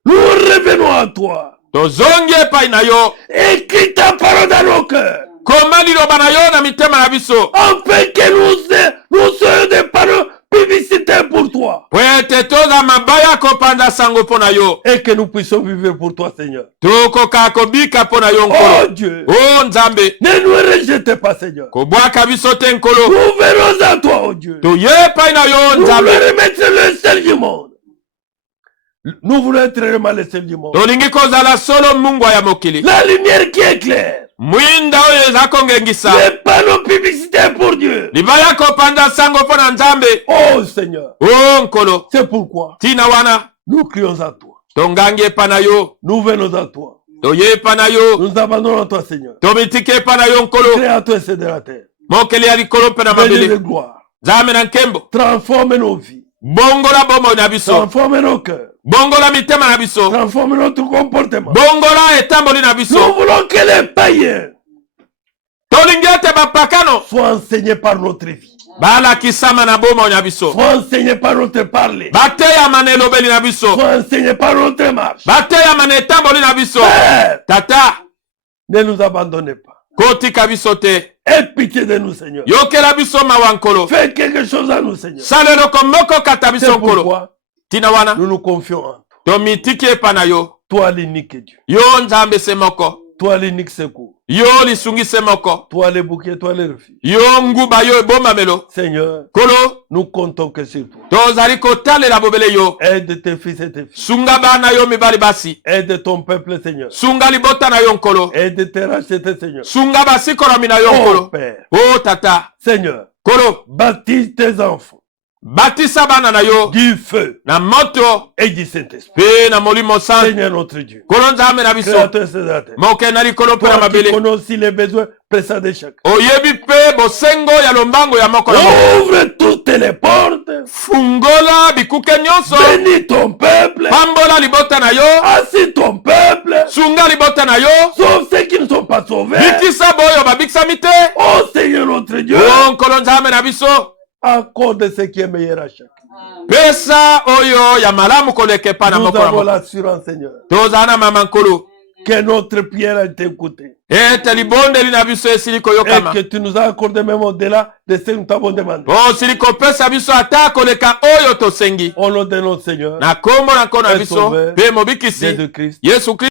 Nous revenons à toi. Tozongi epai na yo. Écris ta parole dans nos cœurs, Koma liloba na yo na mitema na biso. afin que nous soyons des panneaux publicitaires pour toi. Po ete toza mabaya kopanza sango mpo na yo. Et que nous puissions vivre pour toi, Seigneur. Tokoka kobika mpo na yo Oh nkolo. Dieu, Oh nzambe. ne nous rejetez pas, Seigneur. Kobwaka biso te nkolo. Nous venons à toi, oh Dieu. Toye epai na yo Nous voulons nzambe. remettre le sel du monde. Nous voulons être vraiment le sel du monde. Tolingi kozala solo mungwa ya mokili. La lumière qui éclaire. Mwinda oyo eza kongengisa. Les panneaux publicitaires pour Dieu. Libaya kopanza sango mpo na nzambe. Oh Seigneur. Oh nkolo. C'est pourquoi Tina wana. nous crions à toi. Tongangi epai na yo. Nous venons à toi. Toye epai na yo. Nous nous abandonnons à toi, Seigneur. Tomitiki epai na yo nkolo. Créateur et de la terre. Mokeli ya likolo mpe na Béni de mabele. gloire. Nzambe na nkembo. Transforme nos vies. Bongola bomoi na biso. Transforme nos cœurs. Bongola mitema na biso. Transforme notre comportement. Bongola etamboli na Nous biso. voulons que les païens Tolingi ete bapakano. soient enseignés par notre vie. Balakisama na bomoi na biso. Soient enseignés par notre parler. Bateyama na elobeli na biso. Soient enseignés par notre marche. Bateyama na etamboli na biso. Père, Tata. ne nous abandonnez pas. Kotika biso te. Aie pitié de nous, Seigneur. Yokela biso mawa nkolo. Fais quelque chose à nous, Seigneur. Saleloko moko kata C'est biso nkolo. pourquoi Tina wana. nous nous confions en toi. Tomitiki epai na yo. Toi l'unique Dieu. Yo nzambe se moko. Toi l'unique secours. Yo lisungi se moko. Toi les bouquets, toi les refuges. Yo nguba yo ebombamelo. Seigneur, Kolo. nous comptons que sur toi. Tozali kotalela bobele yo. Aide tes fils et tes filles. Sunga bana yo mibali basi. Aide ton peuple, Seigneur. Sunga libota na yo nkolo. Aide tes rachetés, Seigneur. Sunga basikolomi na yo Oh nkolo. Père, Oh tata. Seigneur, Kolo. baptise tes enfants Batisa bana na yo. du feu Na moto. et du Saint-Esprit. Pe na molimo san. Seigneur notre Dieu, Kolo nzambe na biso. Créateur de la terre. Moke na likolo pe na Toi qui mabele. connais aussi les besoins pressants de chacun. Oyebi pe bosengo ya lombango ya moko na moko. Ouvre toutes les portes. Fungola bikuke nyonso. Bénis ton peuple. Pambola libota na yo. Assis ton peuple. Sunga libota na yo. Sauve ceux qui ne sont pas sauvés. Bikisa boyo babikisami te. Oh Seigneur notre Dieu, Oh nkolo nzambe na biso. accorde ce qui est meilleur à chacun. Pesa oyo ya malamu koleka epai na Nous moko na avons moko. l'assurance, Seigneur, Tozala na mama nkolo. que notre prière a été écoutée. Ete libondeli na biso esili Et koyokama. que tu nous as accordé même au-delà de ce que nous t'avons demandé. Osili kopesa biso ata koleka oyo tosengi. Au nom de notre Seigneur, Na kombo na nkolo na Et biso. Sauveur, Pe mobikisi. Jésus-Christ. Yesu Kristo.